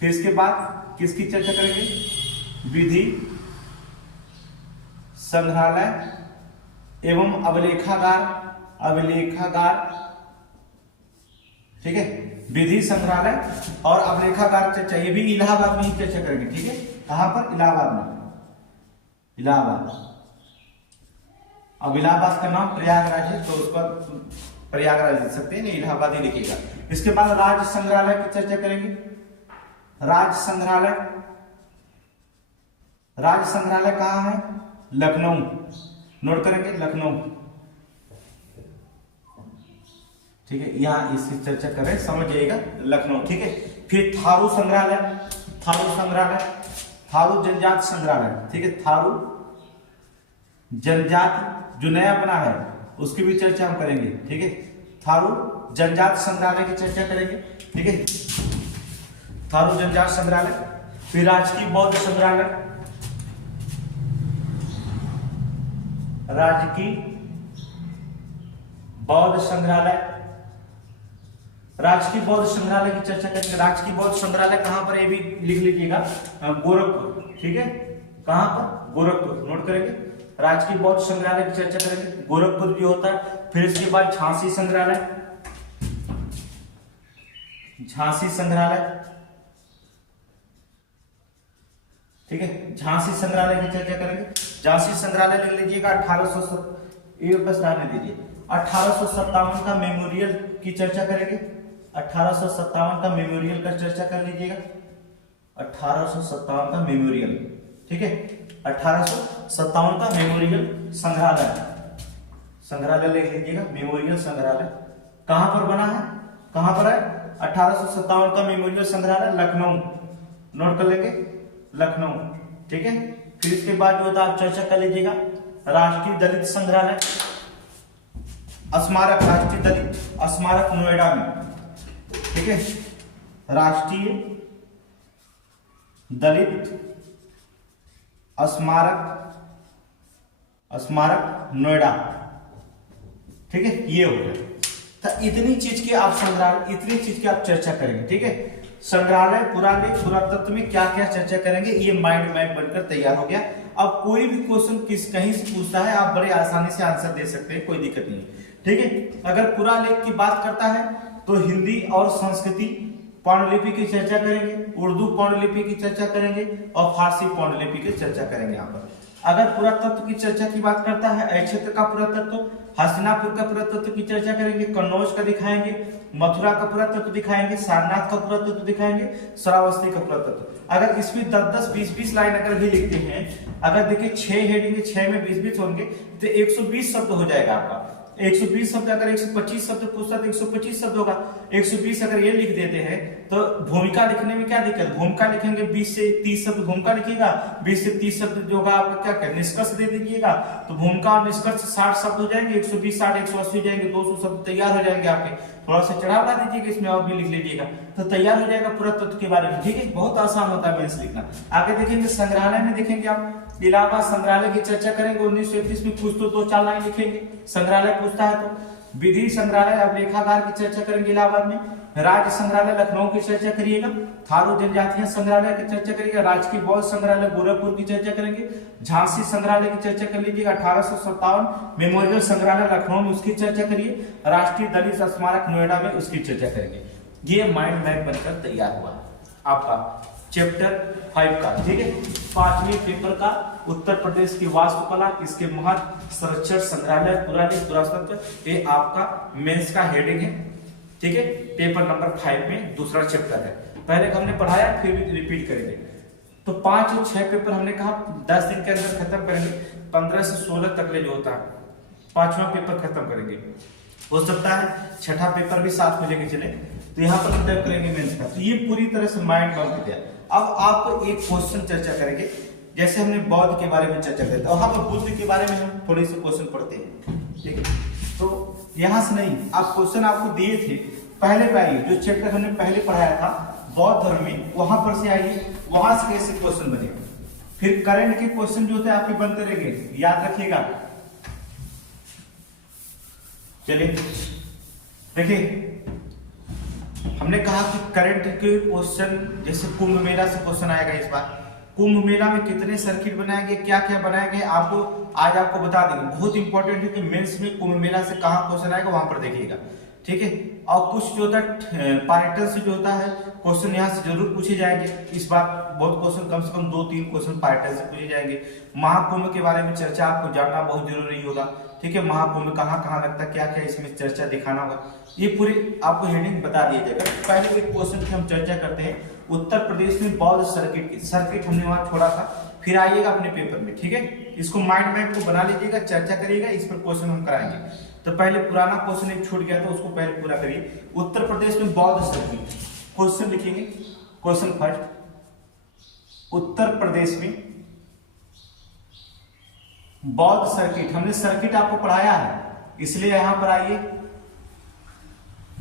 फिर इसके बाद किसकी चर्चा करेंगे, विधि संग्रहालय एवं अभिलेखागार, अभिलेखागार, ठीक है, विधि संग्रहालय और अभिलेखागार चर्चा, ये भी इलाहाबाद में ही चर्चा करेंगे, ठीक है, कहां पर, इलाहाबाद में, इलाहाबाद। अब इलाहाबाद का नाम प्रयागराज है तो उस पर प्रयागराज लिख सकते हैं, नहीं इलाहाबाद ही लिखिएगा। इसके बाद राज्य संग्रहालय की चर्चा करेंगे, राज्य संग्रहालय, राज्य संग्रहालय कहां है, लखनऊ, नोट करेंगे लखनऊ, ठीक है, यहां इसकी चर्चा करें, समझ जाइएगा लखनऊ, ठीक है। फिर थारू संग्रहालय, थारू संग्रहालय, थारू जनजाति संग्रहालय, ठीक है, थारू जनजाति जो नया बना है उसकी भी चर्चा हम करेंगे, ठीक है, थारू जनजाति संग्रहालय की चर्चा करेंगे, ठीक है, थारू जनजाति संग्रहालय। फिर राजकीय बौद्ध संग्रहालय, राजकीय बौद्ध संग्रहालय, राजकीय बौद्ध संग्रहालय की चर्चा करेंगे। राजकीय बौद्ध संग्रहालय कहां पर, ये भी लिख लीजिएगा, गोरखपुर, ठीक है, कहां पर, गोरखपुर, नोट करेंगे। राजकीय बौद्ध संग्रहालय की चर्चा करेंगे, गोरखपुर भी होता है। फिर इसके बाद झांसी संग्रहालय, झांसी संग्रहालय, ठीक है, झांसी संग्रहालय की चर्चा करेंगे। झांसी संग्रहालय लिख लीजिएगा, 1857 का मेमोरियल की चर्चा करेंगे, 1857 का मेमोरियल का चर्चा कर लीजिएगा, 1857 का मेमोरियल, ठीक है, 1857 का मेमोरियल संग्रहालय, संग्रहालय लिख लीजिएगा, मेमोरियल संग्रहालय कहां पर बना है, कहां पर है, 1857 का मेमोरियल संग्रहालय लखनऊ, नोट कर लेंगे लखनऊ, ठीक है। फिर इसके बाद जो होता है आप चर्चा कर लीजिएगा राष्ट्रीय दलित संग्रहालय, स्मारक, राष्ट्रीय दलित स्मारक नोएडा में, ठीक है, राष्ट्रीय दलित स्मारक, स्मारक नोएडा, ठीक है, ये हो गया। तो इतनी चीज की आप संग्रहालय, इतनी चीज की आप चर्चा करेंगे, ठीक है। संग्रहालय, पुरालेख, पुरातत्व में क्या क्या चर्चा करेंगे, ये माइंड मैप बनकर तैयार हो गया। अब कोई भी क्वेश्चन कहीं से पूछता है आप बड़े आसानी से आंसर दे सकते हैं, कोई दिक्कत नहीं, ठीक है। अगर पुरालेख की बात करता है तो हिंदी और संस्कृति पांडुलिपि की चर्चा करेंगे, उर्दू पांडुलिपि की चर्चा करेंगे और फारसी पांडुलिपि की चर्चा करेंगे यहाँ पर। अगर पुरातत्व की चर्चा की बात करता है, अय क्षेत्र का पुरातत्व, हस्तिनापुर का पुरातत्व की चर्चा करेंगे, कन्नौज का दिखाएंगे, मथुरा का पुरातत्व दिखाएंगे, सारनाथ का पुरातत्व दिखाएंगे, श्रावस्ती का पुरातत्व। अगर इसमें 10-10, 20-20 लाइन अगर भी लिखते हैं, अगर देखिए 6 हेडिंग है, 6 में 20-20 होंगे तो 120 शब्द हो जाएगा आपका। 120 शब्द, अगर 125 शब्द पूछता तो 125 शब्द होगा। 120 अगर ये लिख देते हैं तो भूमिका लिखने में क्या दिक्कत, भूमिका लिखेंगे 20 से 30 शब्द भूमिका लिखिएगा, 20 से 30 शब्द जो होगा आपका क्या क्या निष्कर्ष दे दीजिएगा, तो भूमिका और निष्कर्ष 60 शब्द हो जाएंगे, 120 60 180 हो जाएंगे, 200 शब्द तैयार हो जाएंगे आपके। थोड़ा सा चढ़ा बढ़ा दीजिएगा, इसमें और भी लिख लीजिएगा तो तैयार हो जाएगा पुरातत्व के बारे में। ठीक है, बहुत आसान होता है मेंस लिखना। आगे देखेंगे संग्रहालय में, देखेंगे आप इलाहाबाद संग्रहालय की चर्चा करेंगे। 1931 में कुछ तो 2-4 लाइन लिखेंगे, संग्रहालय पूछता है तो। विधि संग्रहालय अभिलेखागार की चर्चा करेंगे इलाहाबाद में। राज्य संग्रहालय लखनऊ की चर्चा करिएगा। थारू जनजातीय संग्रहालय की चर्चा करिएगा। राजकीय बौद्ध संग्रहालय गोरखपुर की चर्चा करेंगे। झांसी संग्रहालय की चर्चा कर लीजिएगा। 1857 मेमोरियल संग्रहालय लखनऊ में, उसकी चर्चा करिए। राष्ट्रीय दलित स्मारक नोएडा में, उसकी चर्चा करेंगे। ये माइंड मैप बनकर तैयार हुआ आपका चैप्टर 5 का। ठीक है, 5वें पेपर का उत्तर प्रदेश की वास्तुकला, इसके महत्व, संरक्षण, संग्रहालय, पुरातत्व, ये आपका मेंस का हेडिंग है। ठीक है, पेपर नंबर 5 में दूसरा चैप्टर है। पहले हमने पढ़ाया, फिर भी रिपीट करेंगे। तो 5 और 6 पेपर हमने कहा 10 दिन के अंदर खत्म करेंगे। 15 से 16 तक ले जो होता है 5वां पेपर खत्म करेंगे। हो सकता है 6ठा पेपर भी साथ में लेके चले, तो यहाँ पर खत्म करेंगे मेंस का। तो ये पूरी तरह से माइंड बन गया। अब आप एक क्वेश्चन चर्चा करेंगे, जैसे हमने बौद्ध के बारे में चर्चा करते हैं, वहां पर बुद्ध के बारे में हम थोड़े से क्वेश्चन पढ़ते हैं। ठीक है, तो यहां से नहीं, आप क्वेश्चन आपको दिए थे पहले पे आइए, जो चैप्टर हमने पहले पढ़ाया था बौद्ध धर्म में, वहां पर से आइए, वहां से कैसे क्वेश्चन बनेगा। फिर करंट के क्वेश्चन जो होते हैं आपके बनते रहेंगे, याद रखिएगा। चलिए देखिए, हमने कहा कि करंट के क्वेश्चन, जैसे कुंभ मेला से क्वेश्चन आएगा इस बार। कुंभ मेला में कितने सर्किट बनाएंगे, क्या क्या बनाएंगे, आपको आज आपको बता देंगे। बहुत इंपॉर्टेंट है कि मेंस में कुंभ मेला से कहां क्वेश्चन आएगा, वहां पर देखिएगा। ठीक है, और कुछ जो होता है पार्टन से जो होता है क्वेश्चन यहाँ से जरूर पूछे जाएंगे इस बार। बहुत क्वेश्चन, कम से कम 2-3 क्वेश्चन पार्टन से पूछे जाएंगे। महाकुंभ के बारे में चर्चा आपको जानना बहुत जरूरी होगा। ठीक है, महाकुंभ कहाँ कहाँ लगता है, क्या क्या इसमें चर्चा दिखाना होगा, ये पूरी आपको हेडिंग बता दिया जाएगा। पहले एक क्वेश्चन की हम चर्चा करते हैं, उत्तर प्रदेश में बौद्ध सर्किट की। सर्किट हमने वहां छोड़ा था, फिर आइएगा अपने पेपर में। ठीक है, इसको माइंड मैप को बना लीजिएगा, चर्चा करिएगा, इस पर क्वेश्चन हम कराएंगे। तो पहले पुराना क्वेश्चन एक छूट गया था, उसको पहले पूरा करिए। उत्तर प्रदेश में बौद्ध सर्किट, क्वेश्चन लिखेंगे। क्वेश्चन फर्स्ट, उत्तर प्रदेश में बौद्ध सर्किट, हमने सर्किट आपको पढ़ाया है इसलिए यहां पर आइए,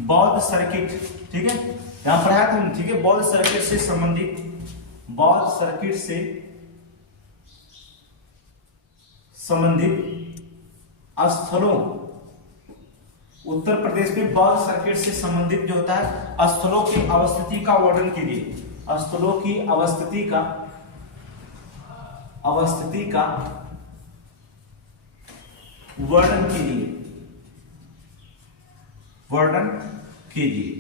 बौद्ध सर्किट। ठीक है, यहां पढ़ाया था हमने। ठीक है, बौद्ध सर्किट से संबंधित, बौद्ध सर्किट से संबंधित स्थलों, उत्तर प्रदेश में बौद्ध सर्किट से संबंधित जो होता है स्थलों की अवस्थिति का वर्णन कीजिए। स्थलों की अवस्थिति का वर्णन कीजिए।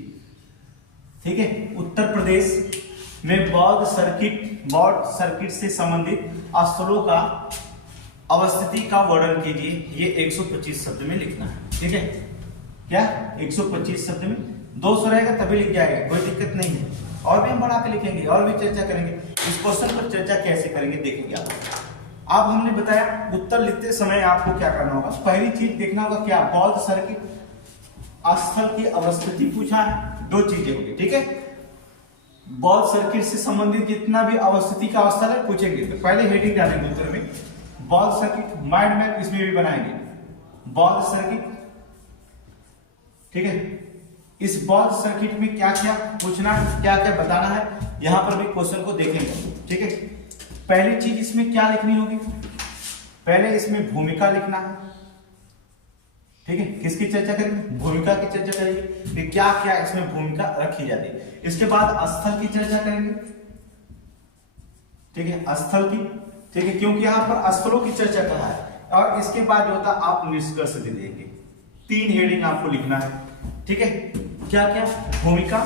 ठीक है, उत्तर प्रदेश में बौद्ध सर्किट से संबंधित स्थलों का अवस्थिति का वर्णन कीजिए। ये 125 शब्द में लिखना है। ठीक है, क्या 125 शब्द में, 200 रहेगा तभी लिख जाएगा, कोई दिक्कत नहीं है। और भी हम बढ़ा के लिखेंगे और भी चर्चा करेंगे। इस क्वेश्चन पर चर्चा कैसे करेंगे देखेंगे आप। अब हमने बताया उत्तर लिखते समय आपको क्या करना होगा। पहली चीज देखना होगा क्या, बौद्ध सर्किट स्थल की अवस्थिति पूछा है, 2 चीजें होगी। ठीक है, बौद्ध सर्किट से संबंधित जितना भी अवस्थिति का स्थल है पूछेंगे, तो पहले हेडिंग डालेंगे उत्तर में बौद्ध सर्किट। माइंड मैप इसमें भी बनाएंगे, बौद्ध सर्किट। ठीक है, इस बौद्ध सर्किट में क्या क्या पूछना है, क्या क्या बताना है, यहां पर भी क्वेश्चन को देखेंगे। ठीक है, पहली चीज इसमें क्या लिखनी होगी, पहले इसमें भूमिका लिखना है। ठीक है, किसकी चर्चा करेंगे, भूमिका की चर्चा करेंगे कि क्या क्या इसमें भूमिका रखी जाती है। इसके बाद स्थल की चर्चा करेंगे। ठीक है, स्थल की। ठीक है, क्योंकि यहाँ पर स्थलों की चर्चा कहा है। और इसके बाद जो होता है आप निष्कर्ष दे देंगे। 3 हेडिंग आपको लिखना है। ठीक है, क्या क्या, भूमिका,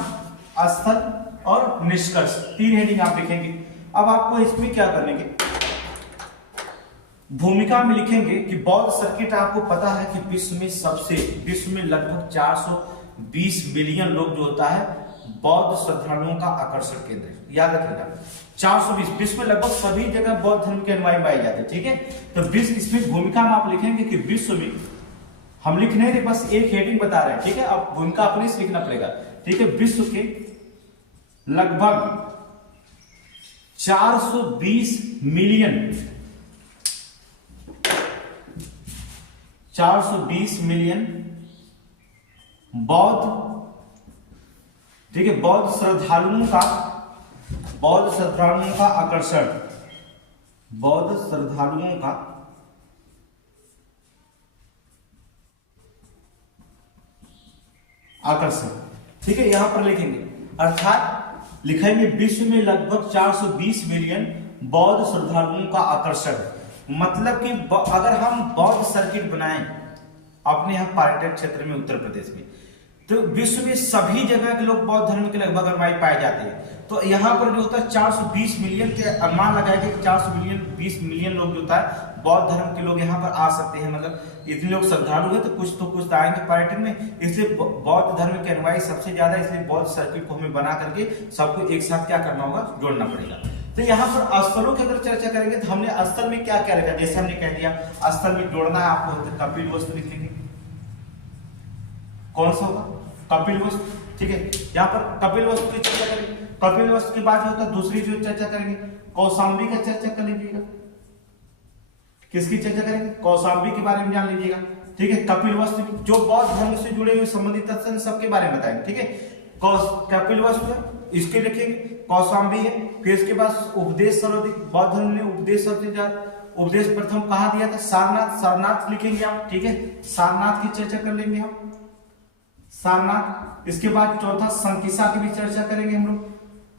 स्थल और निष्कर्ष, 3 हेडिंग आप लिखेंगे। अब आपको इसमें क्या करने के, भूमिका में लिखेंगे कि बौद्ध सर्किट, आपको पता है कि विश्व में लगभग 420 मिलियन लोग जो होता है बौद्ध श्रद्धालुओं का आकर्षण केंद्र है। याद रखिएगा 420, विश्व में लगभग सभी जगह बौद्ध धर्म के अनुयायी पाए जाते हैं। ठीक है, तो विश्व, इसमें भूमिका में आप लिखेंगे कि विश्व में, हम लिख नहीं रहे, बस एक हेडिंग बता रहे हैं। ठीक है, अब भूमिका अपने से लिखना पड़ेगा। ठीक है, विश्व के लगभग 420 मिलियन बौद्ध, ठीक है, बौद्ध श्रद्धालुओं का आकर्षण, बौद्ध श्रद्धालुओं का आकर्षण। ठीक है, यहां पर लिखेंगे, अर्थात लिखेंगे विश्व में लगभग 420 मिलियन बौद्ध श्रद्धालुओं का आकर्षण। मतलब कि अगर हम बौद्ध सर्किट बनाएं अपने यहाँ पर्यटक क्षेत्र में उत्तर प्रदेश में, तो विश्व में सभी जगह के लोग बौद्ध धर्म के लगभग अनुयायी पाए जाते हैं। तो यहाँ पर जो होता है 420 मिलियन के अनुमान लगाया गया कि 420 मिलियन लोग जो होता है बौद्ध धर्म के लोग यहाँ पर आ सकते हैं। मतलब इतने लोग श्रद्धालु है तो कुछ आएंगे पर्यटन में, इसलिए बौद्ध धर्म के अनुयायी सबसे ज्यादा, इसलिए बौद्ध सर्किट को हमें बना करके सबको एक साथ क्या करना होगा, जोड़ना पड़ेगा। तो यहाँ पर स्थलों की अगर चर्चा करेंगे तो हमने स्थल में क्या क्या रखा, जैसे हमने कह दिया स्थल में जोड़ना है आपको, तो कपिल वस्तु लिख लेंगे। कौन सा होगा, कपिल वस्तु। ठीक है, यहाँ पर कपिल वस्तु की चर्चा करेंगे। कपिल वस्तु के बाद होता है दूसरी जो चर्चा करेंगे कौशाम्बी का चर्चा कर लीजिएगा। किसकी चर्चा करेंगे, कौशाम्बी के बारे में जान लीजिएगा। ठीक है, कपिल वस्तु जो बौद्ध धर्म से जुड़े हुए संबंधित तथ्य सबके बारे में बताएंगे। ठीक है, कपिल वस्तु है, इसके लिखेंगे, कौशाम्बी है, फिर इसके बाद उपदेश सर्वाधिक, बौद्ध धर्म ने उपदेश प्रथम कहाँ दिया था, सारनाथ लिखेंगे आप। ठीक है, सारनाथ की चर्चा कर लेंगे हम, सारनाथ। इसके बाद चौथा संकिसा की भी चर्चा करेंगे हम लोग।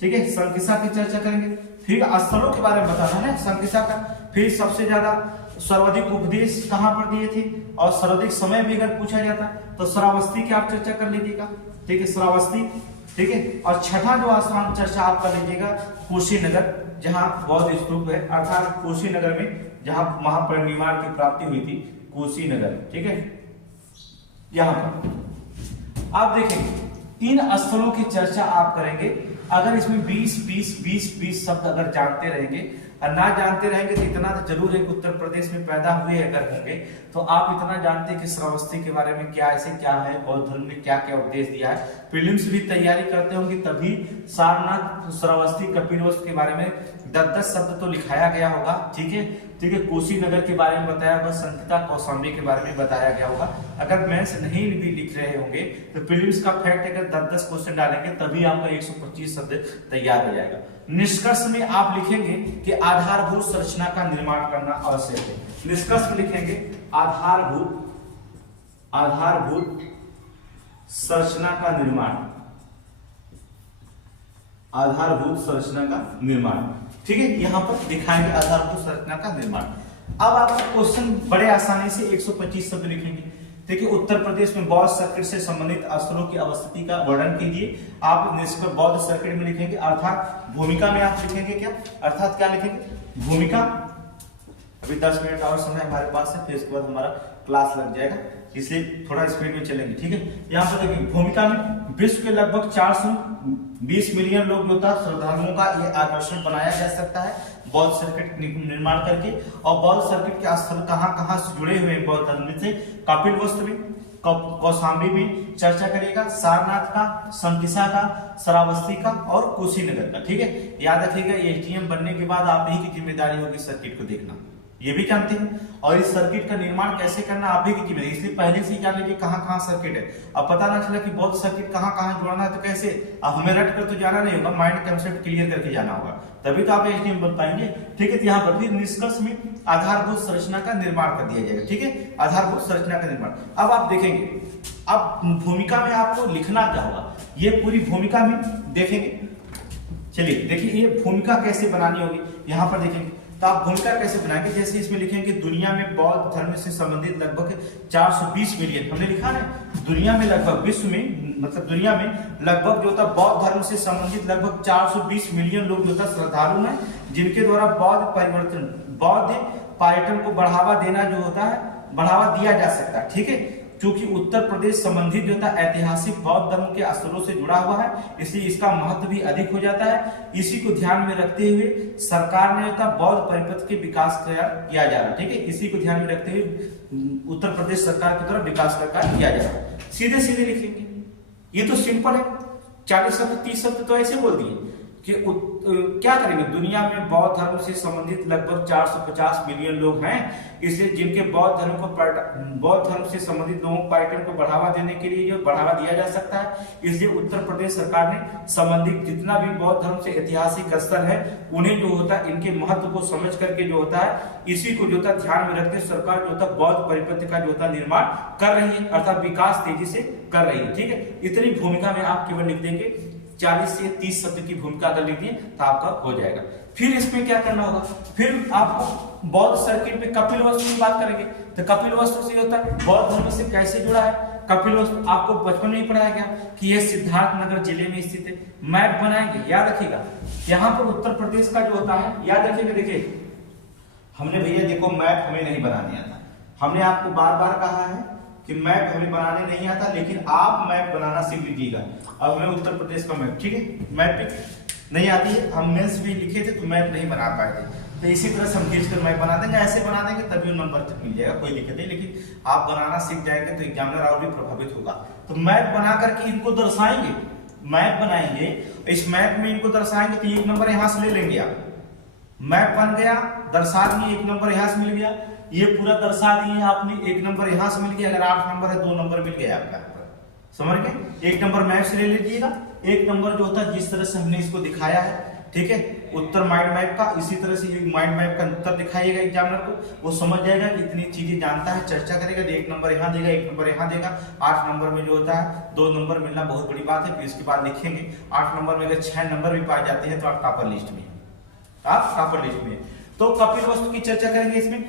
ठीक है, संकिसा की चर्चा करेंगे। फिर स्थलों के बारे में बताना है संकिसा का। फिर सबसे ज्यादा सर्वाधिक उपदेश कहां पर दिए थे और सर्वाधिक समय भी अगर पूछा जाता तो श्रावस्ती की आप चर्चा कर लीजिएगा। ठीक है, श्रावस्ती। ठीक है, और छठा जो स्थान चर्चा आप कर लीजिएगा कुशीनगर, जहां बौद्ध स्तूप है, अर्थात कुशीनगर में जहां महापरिनिर्वाण की प्राप्ति हुई थी, कुशीनगर। ठीक है, यहां पर आप देखेंगे इन स्थलों की चर्चा आप करेंगे। अगर इसमें 20 शब्द अगर जानते रहेंगे और ना जानते रहेंगे तो इतना तो जरूर है कि उत्तर प्रदेश में पैदा हुए अगर होंगे तो आप इतना जानते हैं कि श्रावस्ती के बारे में क्या ऐसे क्या है, बौद्ध धर्म ने क्या क्या उपदेश दिया है। प्रीलिम्स भी तैयारी करते होंगे तभी सारनाथ, श्रावस्ती, कपिलवस्तु के बारे में 10 शब्द तो लिखाया गया होगा। ठीक है, ठीक है, कुशीनगर के बारे में बताया होगा, संकिता, कौशाम्बी के बारे में बताया गया होगा। अगर मेंस नहीं भी लिख रहे होंगे तो प्रीलिम्स का फैक्ट अगर 10 क्वेश्चन डालेंगे तभी आपका 125 शब्द तैयार हो जाएगा। निष्कर्ष में आप लिखेंगे कि आधारभूत संरचना का निर्माण करना आवश्यक है। निष्कर्ष में लिखेंगे आधारभूत संरचना का निर्माण, आधारभूत संरचना का निर्माण। ठीक है, यहां पर दिखाएंगे आधारभूत संरचना का निर्माण। अब आपका क्वेश्चन बड़े आसानी से 125 शब्द लिखेंगे। देखिए, उत्तर प्रदेश में बौद्ध सर्किट से संबंधित स्थलों की अवस्थिति का वर्णन कीजिए। आप निष्कर्ष बौद्ध सर्किट में लिखेंगे, अर्थात भूमिका में आप लिखेंगे क्या, अर्थात क्या लिखेंगे, भूमिका। अभी 10 मिनट और समय हमारे पास है, फिर इसके बाद हमारा क्लास लग जाएगा, इसलिए थोड़ा स्पीड में चलेंगे। ठीक है, यहाँ पर देखिए भूमिका में विश्व के लगभग 420 मिलियन लोग जो था श्रद्धालुओं का ये आकर्षण बनाया जा सकता है बौद्ध सर्किट निर्माण करके। और बौद्ध सर्किट के स्थल कहाँ से जुड़े हुए हैं बौद्ध धर्म से, कपिल वस्तु में, कौशाम्बी भी चर्चा करेगा, सारनाथ का, संकिसा का, श्रावस्ती का और कुशीनगर का। ठीक है, याद रखिएगा एसडीएम बनने के बाद आप ही की जिम्मेदारी होगी सर्किट को देखना, ये भी जानते हैं। और इस सर्किट का निर्माण कैसे करना आप ही की जिम्मेदारी, इसलिए पहले से ही जान लीजिए कहाँ सर्किट है। अब पता ना चला कि बौद्ध सर्किट कहाँ जोड़ना है तो कैसे, अब हमें रट कर तो जाना नहीं होगा, माइंड कंसेप्ट क्लियर करके जाना होगा, तभी तो आप एसडीएम बन पाएंगे। ठीक है, तो यहाँ पर भी निष्कर्ष में आधारभूत संरचना का निर्माण कर दिया जाएगा। ठीक है, आधारभूत संरचना का निर्माण। अब आप देखेंगे, अब भूमिका में आपको लिखना क्या होगा, ये पूरी भूमिका में देखेंगे। चलिए देखिए, ये भूमिका कैसे बनानी होगी, यहाँ पर देखेंगे तो आप भूमिका कैसे बनाएंगे। जैसे इसमें लिखेंगे दुनिया में बौद्ध धर्म से संबंधित लगभग 420 मिलियन, हमने लिखा ना दुनिया में लगभग, विश्व में मतलब दुनिया में लगभग जो था बौद्ध धर्म से संबंधित लगभग 420 मिलियन लोग जो था श्रद्धालु हैं, जिनके द्वारा बौद्ध पर्यटन को बढ़ावा देना जो होता है, बढ़ावा दिया जा सकता है, ठीक है। क्योंकि उत्तर प्रदेश संबंधित जो होता है ऐतिहासिक बौद्ध धर्म के स्थलों से जुड़ा हुआ है, इसलिए इसका महत्व भी अधिक हो जाता है। इसी को ध्यान में रखते हुए सरकार ने होता बौद्ध परिपथ के विकास किया जा रहा है, ठीक है। इसी को ध्यान में रखते हुए उत्तर प्रदेश सरकार की तरफ विकास का कार्य किया जा रहा है। सीधे सीधे लिखेंगे, ये तो सिंपल है। 40 शब्द 30 शब्द तो ऐसे बोल दिए कि क्या करेंगे, दुनिया में बौद्ध धर्म से संबंधित लगभग 450 मिलियन लोग हैं, इसलिए जिनके बौद्ध धर्म से संबंधित लोगों को पर्यटन को बढ़ावा देने के लिए जो बढ़ावा दिया जा सकता है, इसलिए उत्तर प्रदेश सरकार ने संबंधित जितना भी बौद्ध धर्म से ऐतिहासिक स्थल है उन्हें जो होता है इनके महत्व को समझ करके जो होता है इसी को जो होता ध्यान में रखते सरकार जो होता बौद्ध परिपथ का जो होता निर्माण कर रही है, अर्थात विकास तेजी से कर रही है, ठीक है। इतनी भूमिका में आप केवल लिख देंगे, 40 से 30 शब्द की भूमिका अगर लिख दिए तो आपका हो जाएगा। फिर इसमें क्या करना होगा, फिर आपको बौद्ध सर्किट में कपिलवस्तु की बात करेंगे। तो कपिलवस्तु से होता है बौद्ध धर्म से कैसे जुड़ा है। कपिलवस्तु आपको बचपन में ही पढ़ाया गया कि यह सिद्धार्थनगर जिले में स्थित है। मैप बनाएंगे, याद रखिएगा, यहाँ पर उत्तर प्रदेश का जो होता है याद रखिएगा। देखिए हमने भैया देखो मैप हमें नहीं बनाने आता, हमने आपको बार बार कहा है कि मैप हमें बनाने नहीं आता, लेकिन आप मैप बनाना सीख लीजिएगा। अब हमें उत्तर प्रदेश का मैप, ठीक है, मैप नहीं आती है, हम मेंस भी लिखे थे तो मैप नहीं बना पाए थे, तो इसी तरह से हम खींचकर मैप बना देंगे। ऐसे बना देंगे तभी नंबर तक मिल जाएगा, कोई दिक्कत नहीं। लेकिन आप बनाना सीख जाएंगे तो एग्जामिनर और भी प्रभावित होगा। तो मैप बना करके इनको दर्शाएंगे, मैप बनाएंगे, इस मैप में इनको दर्शाएंगे तो 1 नंबर यहाँ से ले लेंगे आप। मैप बन गया, दर्शा दिए, 1 नंबर यहाँ से मिल गया, ये पूरा दर्शा दिए आपने, 1 नंबर यहाँ से मिल गया। अगर 8 नंबर है 2 नंबर मिल गया आपका, समझ गए। 1 नंबर मैप से ले लीजिएगा, 1 नंबर जो होता है जिस तरह से हमने इसको दिखाया है, ठीक है, उत्तर माइंड मैप का, इसी तरह से माइंड मैप का उत्तर दिखाइएगा एग्जामिनर को, वो समझ जाएगा कि इतनी चीजें जानता है, चर्चा करेगा। तो 1 नंबर यहाँ देगा, 1 नंबर यहाँ देगा। 8 नंबर में जो होता है 2 नंबर मिलना बहुत बड़ी बात है, फिर इसके बाद लिखेंगे 8 नंबर में अगर 6 नंबर भी पाए जाते हैं तो आप टॉपर लिस्ट में, आप टॉपर लिस्ट में। तो कपिलवस्तु की चर्चा करेंगे इसमें।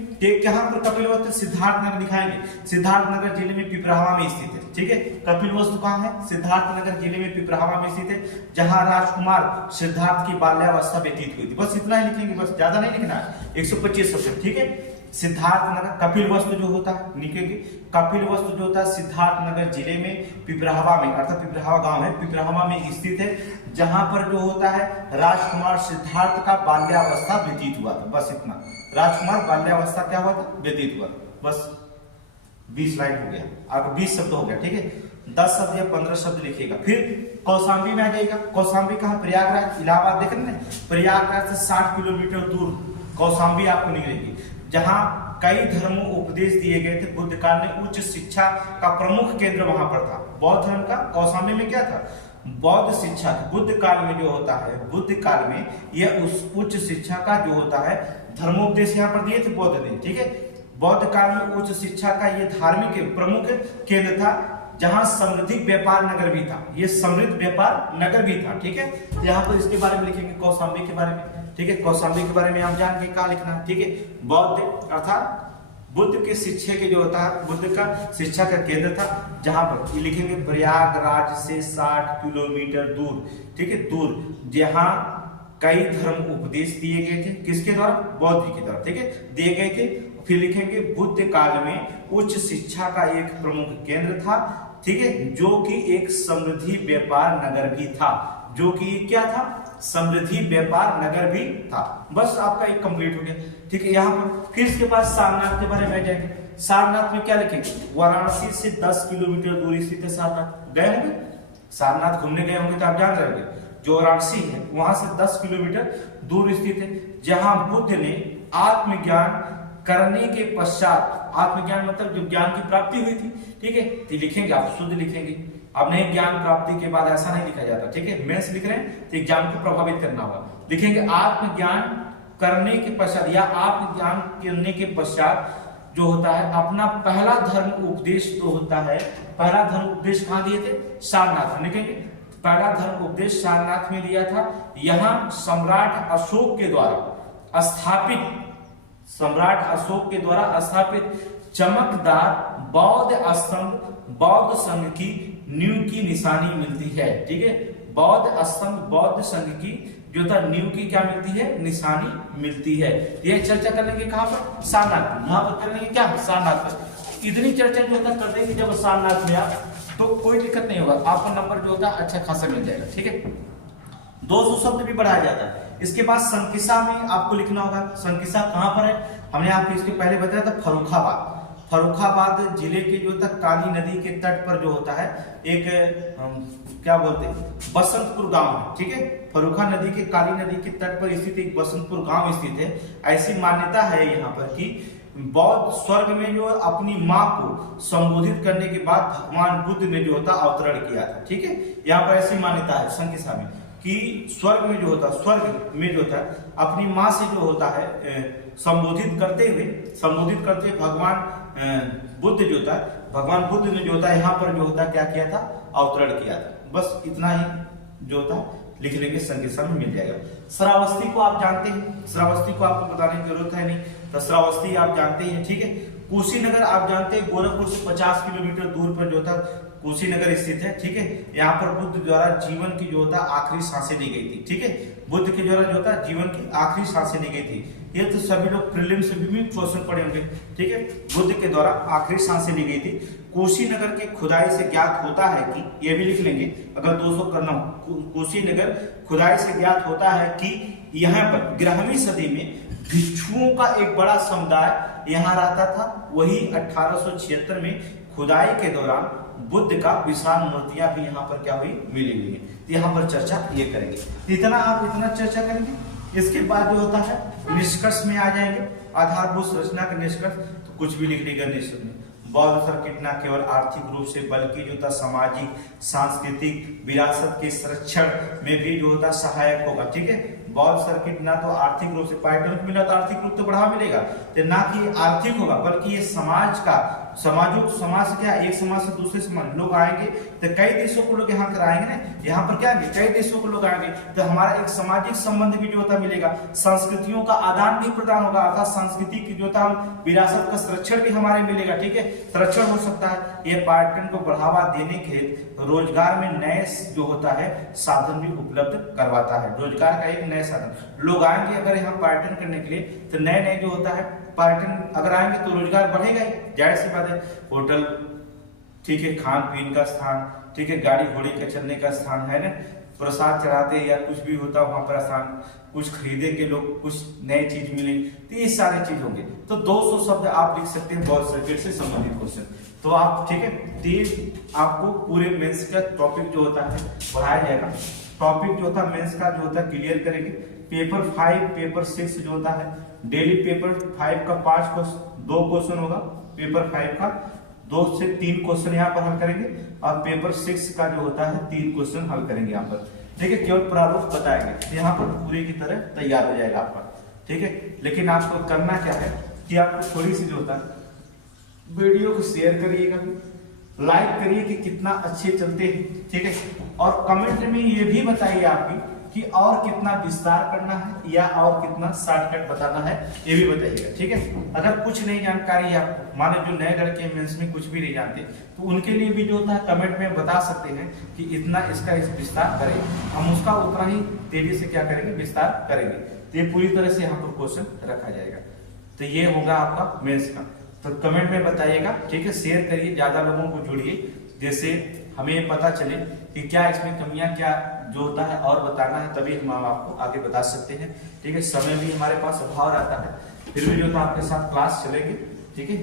कहां पर कपिलवस्तु, सिद्धार्थनगर दिखाएंगे, सिद्धार्थनगर जिले में पिपरावा में स्थित है, ठीक है। कपिलवस्तु कहां है, सिद्धार्थनगर जिले में पिपरावा में स्थित है, जहां राजकुमार सिद्धार्थ की बाल्यावस्था व्यतीत हुई थी। बस इतना ही लिखेंगे, बस ज्यादा नहीं लिखना है, 125 शब्द, ठीक है। सिद्धार्थनगर कपिलवस्तु जो होता है लिखेंगे, कपिलवस्तु जो होता है सिद्धार्थनगर जिले में पिपरावा में, अर्थात पिपरावा गांव है, पिपरावा में स्थित है, जहां पर जो होता है राजकुमार सिद्धार्थ का बाल्यावस्था व्यतीत हुआ था। बस इतना, राजकुमार बाल्यावस्था क्या हुआ था, व्यतीत हुआ। बस 20 लाइन हो गया, आपको 20 शब्द हो गया, ठीक है। 10 शब्द या 15 शब्द लिखिएगा। फिर कौशाम्बी में आ जाएगा। कौशाम्बी कहां, प्रयागराज, इलाहाबाद, देख रहे हैं, प्रयागराज से 60 किलोमीटर दूर कौशाम्बी आपको निकलेगी, जहां कई धर्मों उपदेश दिए गए थे। बुद्ध काल में उच्च शिक्षा का प्रमुख केंद्र वहां पर था। बौद्ध धर्म का कौशाम्बी में क्या था, बौद्ध शिक्षा। बुद्ध काल में जो होता है, बुद्ध काल में यह उस उच्च शिक्षा का जो होता है धर्मोपदेश यहाँ पर दिए थे बौद्ध ने, ठीक है। बौद्ध काल में उच्च शिक्षा का यह धार्मिक प्रमुख केंद्र था, जहां समृद्धि व्यापार नगर भी था, ये समृद्ध व्यापार नगर भी था, ठीक है। यहाँ पर इसके बारे में लिखेंगे, कौशाम्बी के बारे में, ठीक है। कौशाम्बी के बारे में आप जान के क्या लिखना है, ठीक है। बौद्ध अर्थात बुद्ध के शिक्षा के जो होता है, बुद्ध का शिक्षा का केंद्र था, जहां पर लिखेंगे प्रयागराज से 60 किलोमीटर दूर, ठीक है, दूर, जहां कई धर्म उपदेश दिए गए थे, किसके द्वारा, बौद्ध जी के द्वारा, ठीक है, दिए गए थे। फिर लिखेंगे बुद्ध काल में उच्च शिक्षा का एक प्रमुख केंद्र था, ठीक है, जो कि एक समृद्धि व्यापार नगर भी था, जो कि क्या था, समृद्धि व्यापार नगर भी था। बस आपका एक कंप्लीट हो गया, ठीक है। यहाँ पर फिर इसके बाद सारनाथ के बारे में जाएंगे। सारनाथ में क्या लिखेंगे, वाराणसी से 10 किलोमीटर दूर स्थित है सारनाथ। गए होंगे सारनाथ, घूमने गए होंगे तो आप जान रहे होंगे, जो वाराणसी है वहां से 10 किलोमीटर दूर स्थित है, जहां बुद्ध ने आत्मज्ञान करने के पश्चात, आत्मज्ञान मतलब जो ज्ञान की प्राप्ति हुई थी, ठीक है, तो लिखेंगे आप शुद्ध लिखेंगे। अब नहीं, ज्ञान प्राप्ति के बाद ऐसा नहीं लिखा जाता, ठीक है, मेंस लिख रहे हैं तो एग्जाम को प्रभावित करना होगा। लिखेंगे आत्मज्ञान करने के पश्चात या आत्मज्ञान करने के पश्चात जो होता है अपना पहला धर्म उपदेश जो होता है, पहला धर्म उपदेश कहां दिए थे, सारनाथ में। लिखेंगे पहला धर्म उपदेश सारनाथ में दिया था। यहां सम्राट अशोक के द्वारा स्थापित, सम्राट अशोक के द्वारा स्थापित चमकदार बौद्ध स्तंभ, बौद्ध संघ की नींव की निशानी मिलती है, ठीक है। बौद्ध स्तंभ बौद्ध संघ की जो था न्यू की क्या मिलती है, निशानी मिलती है। ये चर्चा कर लेंगे कहां पर, सारनाथ, यहाँ पर कर लेंगे क्या, सारनाथ पर। इतनी चर्चा जो होता कर देंगे जब सारनाथ में आप, तो कोई दिक्कत नहीं होगा, आपका नंबर जो होता है अच्छा खासा मिल जाएगा। ठीक है, 200 शब्द भी बढ़ाया जाता है। इसके बाद संकिसा में आपको लिखना होगा। संकिसा कहां पर है, हमने आपको इसके पहले बताया था, फर्रुखाबाद। फर्रुखाबाद जिले के जो होता काली नदी के तट पर जो होता है एक क्या बोलते हैं, बसंतपुर गांव है। ठीक है, फर्रुखा नदी के काली नदी के तट पर स्थित एक बसंतपुर गांव स्थित है। ऐसी मान्यता है यहाँ पर कि बौद्ध स्वर्ग में जो अपनी माँ को संबोधित करने के बाद भगवान बुद्ध ने जो होता अवतरण किया था। ठीक है, यहाँ पर ऐसी मान्यता है संकिसा में कि स्वर्ग में जो होता, स्वर्ग में जो होता अपनी माँ से जो होता है संबोधित करते हुए भगवान बुद्ध जो था, भगवान बुद्ध ने जो होता है यहाँ पर जो होता क्या किया था, अवतरण किया था। बस इतना ही जो होता लिख लेंगे, संकिसा में मिल जाएगा। श्रावस्ती को आप जानते हैं, श्रावस्ती को आपको बताने की जरूरत है नहीं, तो श्रावस्ती आप जानते हैं। ठीक है, कुशीनगर आप जानते हैं, गोरखपुर से 50 किलोमीटर दूर पर जो था कुशीनगर स्थित है। ठीक है, यहाँ पर बुद्ध द्वारा जीवन की जो होता आखिरी सांसें ली गई थी। ठीक है, बुद्ध के द्वारा जो होता जीवन की आखिरी सांसें ली गई थी। ये तो सभी लोग प्रीलिम्स में भी क्वेश्चन पढ़े होंगे। ठीक है, बुद्ध के द्वारा आखिरी सांसें ली गई थी। कुशीनगर के खुदाई से ज्ञात होता है कि, ये भी लिख लेंगे अगर 200 करना हो, कुशीनगर खुदाई से ज्ञात होता है कि यहाँ पर 11वीं सदी में भिक्षुओं का एक बड़ा समुदाय यहाँ रहता था। वही 1876 में खुदाई के दौरान बुद्ध का विशाल मूर्तियां भी यहाँ पर क्या हुई, मिली हुई है। तो यहाँ पर चर्चा ये करेंगे, इतना आप इतना चर्चा करेंगे। इसके बाद जो होता है निष्कर्ष में आ जाएंगे, आधारभूत संरचना के निष्कर्ष। तो कुछ भी लिखने का निष्कर्ष में, बौद्ध सर्किट न केवल आर्थिक रूप से बल्कि जो था सामाजिक सांस्कृतिक विरासत के संरक्षण में भी जो होता सहायक होगा। ठीक है, बौद्ध सर्किट ना तो आर्थिक रूप से पर्यटन मिला तो आर्थिक रूप तो बढ़ावा मिलेगा, तो ना कि आर्थिक होगा बल्कि ये समाज का, समाज से क्या, एक समाज से दूसरे समाज लोग आएंगे, तो कई देशों को लोग यहाँ कराएंगे ना, यहाँ पर क्या आएंगे, कई देशों को लोग आएंगे, तो हमारा एक सामाजिक संबंध भी जो होता मिलेगा, संस्कृतियों का आदान भी प्रदान होगा, अर्थात संस्कृति की जो था विरासत का संरक्षण भी हमारे मिलेगा। ठीक है, संरक्षण हो सकता है। ये पर्यटन को बढ़ावा देने के रोजगार में नए जो होता है साधन भी उपलब्ध करवाता है। रोजगार का एक नया साधन, लोग आएंगे अगर यहाँ पर्यटन करने के लिए, तो नए नए जो होता है पर्यटन अगर आएंगे तो रोजगार बढ़ेगा ही, जाहिर सी बात है। होटल, ठीक है, खान पीन का स्थान, ठीक है, गाड़ी घोड़े के चलने का स्थान है ना, प्रसाद चढ़ाते या कुछ भी होता वहां पर स्थान, कुछ खरीदे के लोग, कुछ नई चीज मिले, तो ये सारे चीज होंगे। तो 200 शब्द आप लिख सकते हैं बौद्ध सर्किट से संबंधित क्वेश्चन। तो आप, ठीक है, 3 आपको पूरे मेंस का टॉपिक जो होता है पढ़ाया जाएगा। टॉपिक जो होता मेंस का जो होता है क्लियर करेंगे। पेपर 5 पेपर 6 जो होता है, डेली पेपर 5 का 2 क्वेश्चन होगा, पेपर 5 का 2 से 3 क्वेश्चन यहाँ पर हल करेंगे, और पेपर 6 का जो होता है 3 क्वेश्चन हल करेंगे यहाँ पर। ठीक है, केवल प्रारूप बताएंगे, तो यहाँ पर पूरे की तरह तैयार हो जाएगा आपका। ठीक है, लेकिन आपको करना क्या है कि आपको थोड़ी सी जो होता है वीडियो को शेयर करिएगा, लाइक करिए कि कितना अच्छे चलते हैं। ठीक है, और कमेंट में ये भी बताइए आप कि और कितना विस्तार करना है या और कितना शॉर्टकट बताना है, ये भी बताइएगा। ठीक है, अगर कुछ नहीं जानकारी है आपको, माने जो नए लड़के मेंस में कुछ भी नहीं जानते, तो उनके लिए भी जो होता है कमेंट में बता सकते हैं कि इतना इसका विस्तार करें, हम उसका उतना ही तेजी से क्या करेंगे, विस्तार करेंगे। तो ये पूरी तरह से यहाँ पर क्वेश्चन रखा जाएगा। तो ये होगा आपका मेंस का, तो कमेंट में बताइएगा। ठीक है, शेयर करिए, ज्यादा लोगों को जोड़िए, जैसे हमें पता चले कि क्या इसमें कमियां क्या जो होता है और बताना है, तभी हम आपको आगे बता सकते हैं। ठीक है, समय भी हमारे पास अभाव रहता है, फिर भी जो था आपके साथ क्लास चलेगी। ठीक है।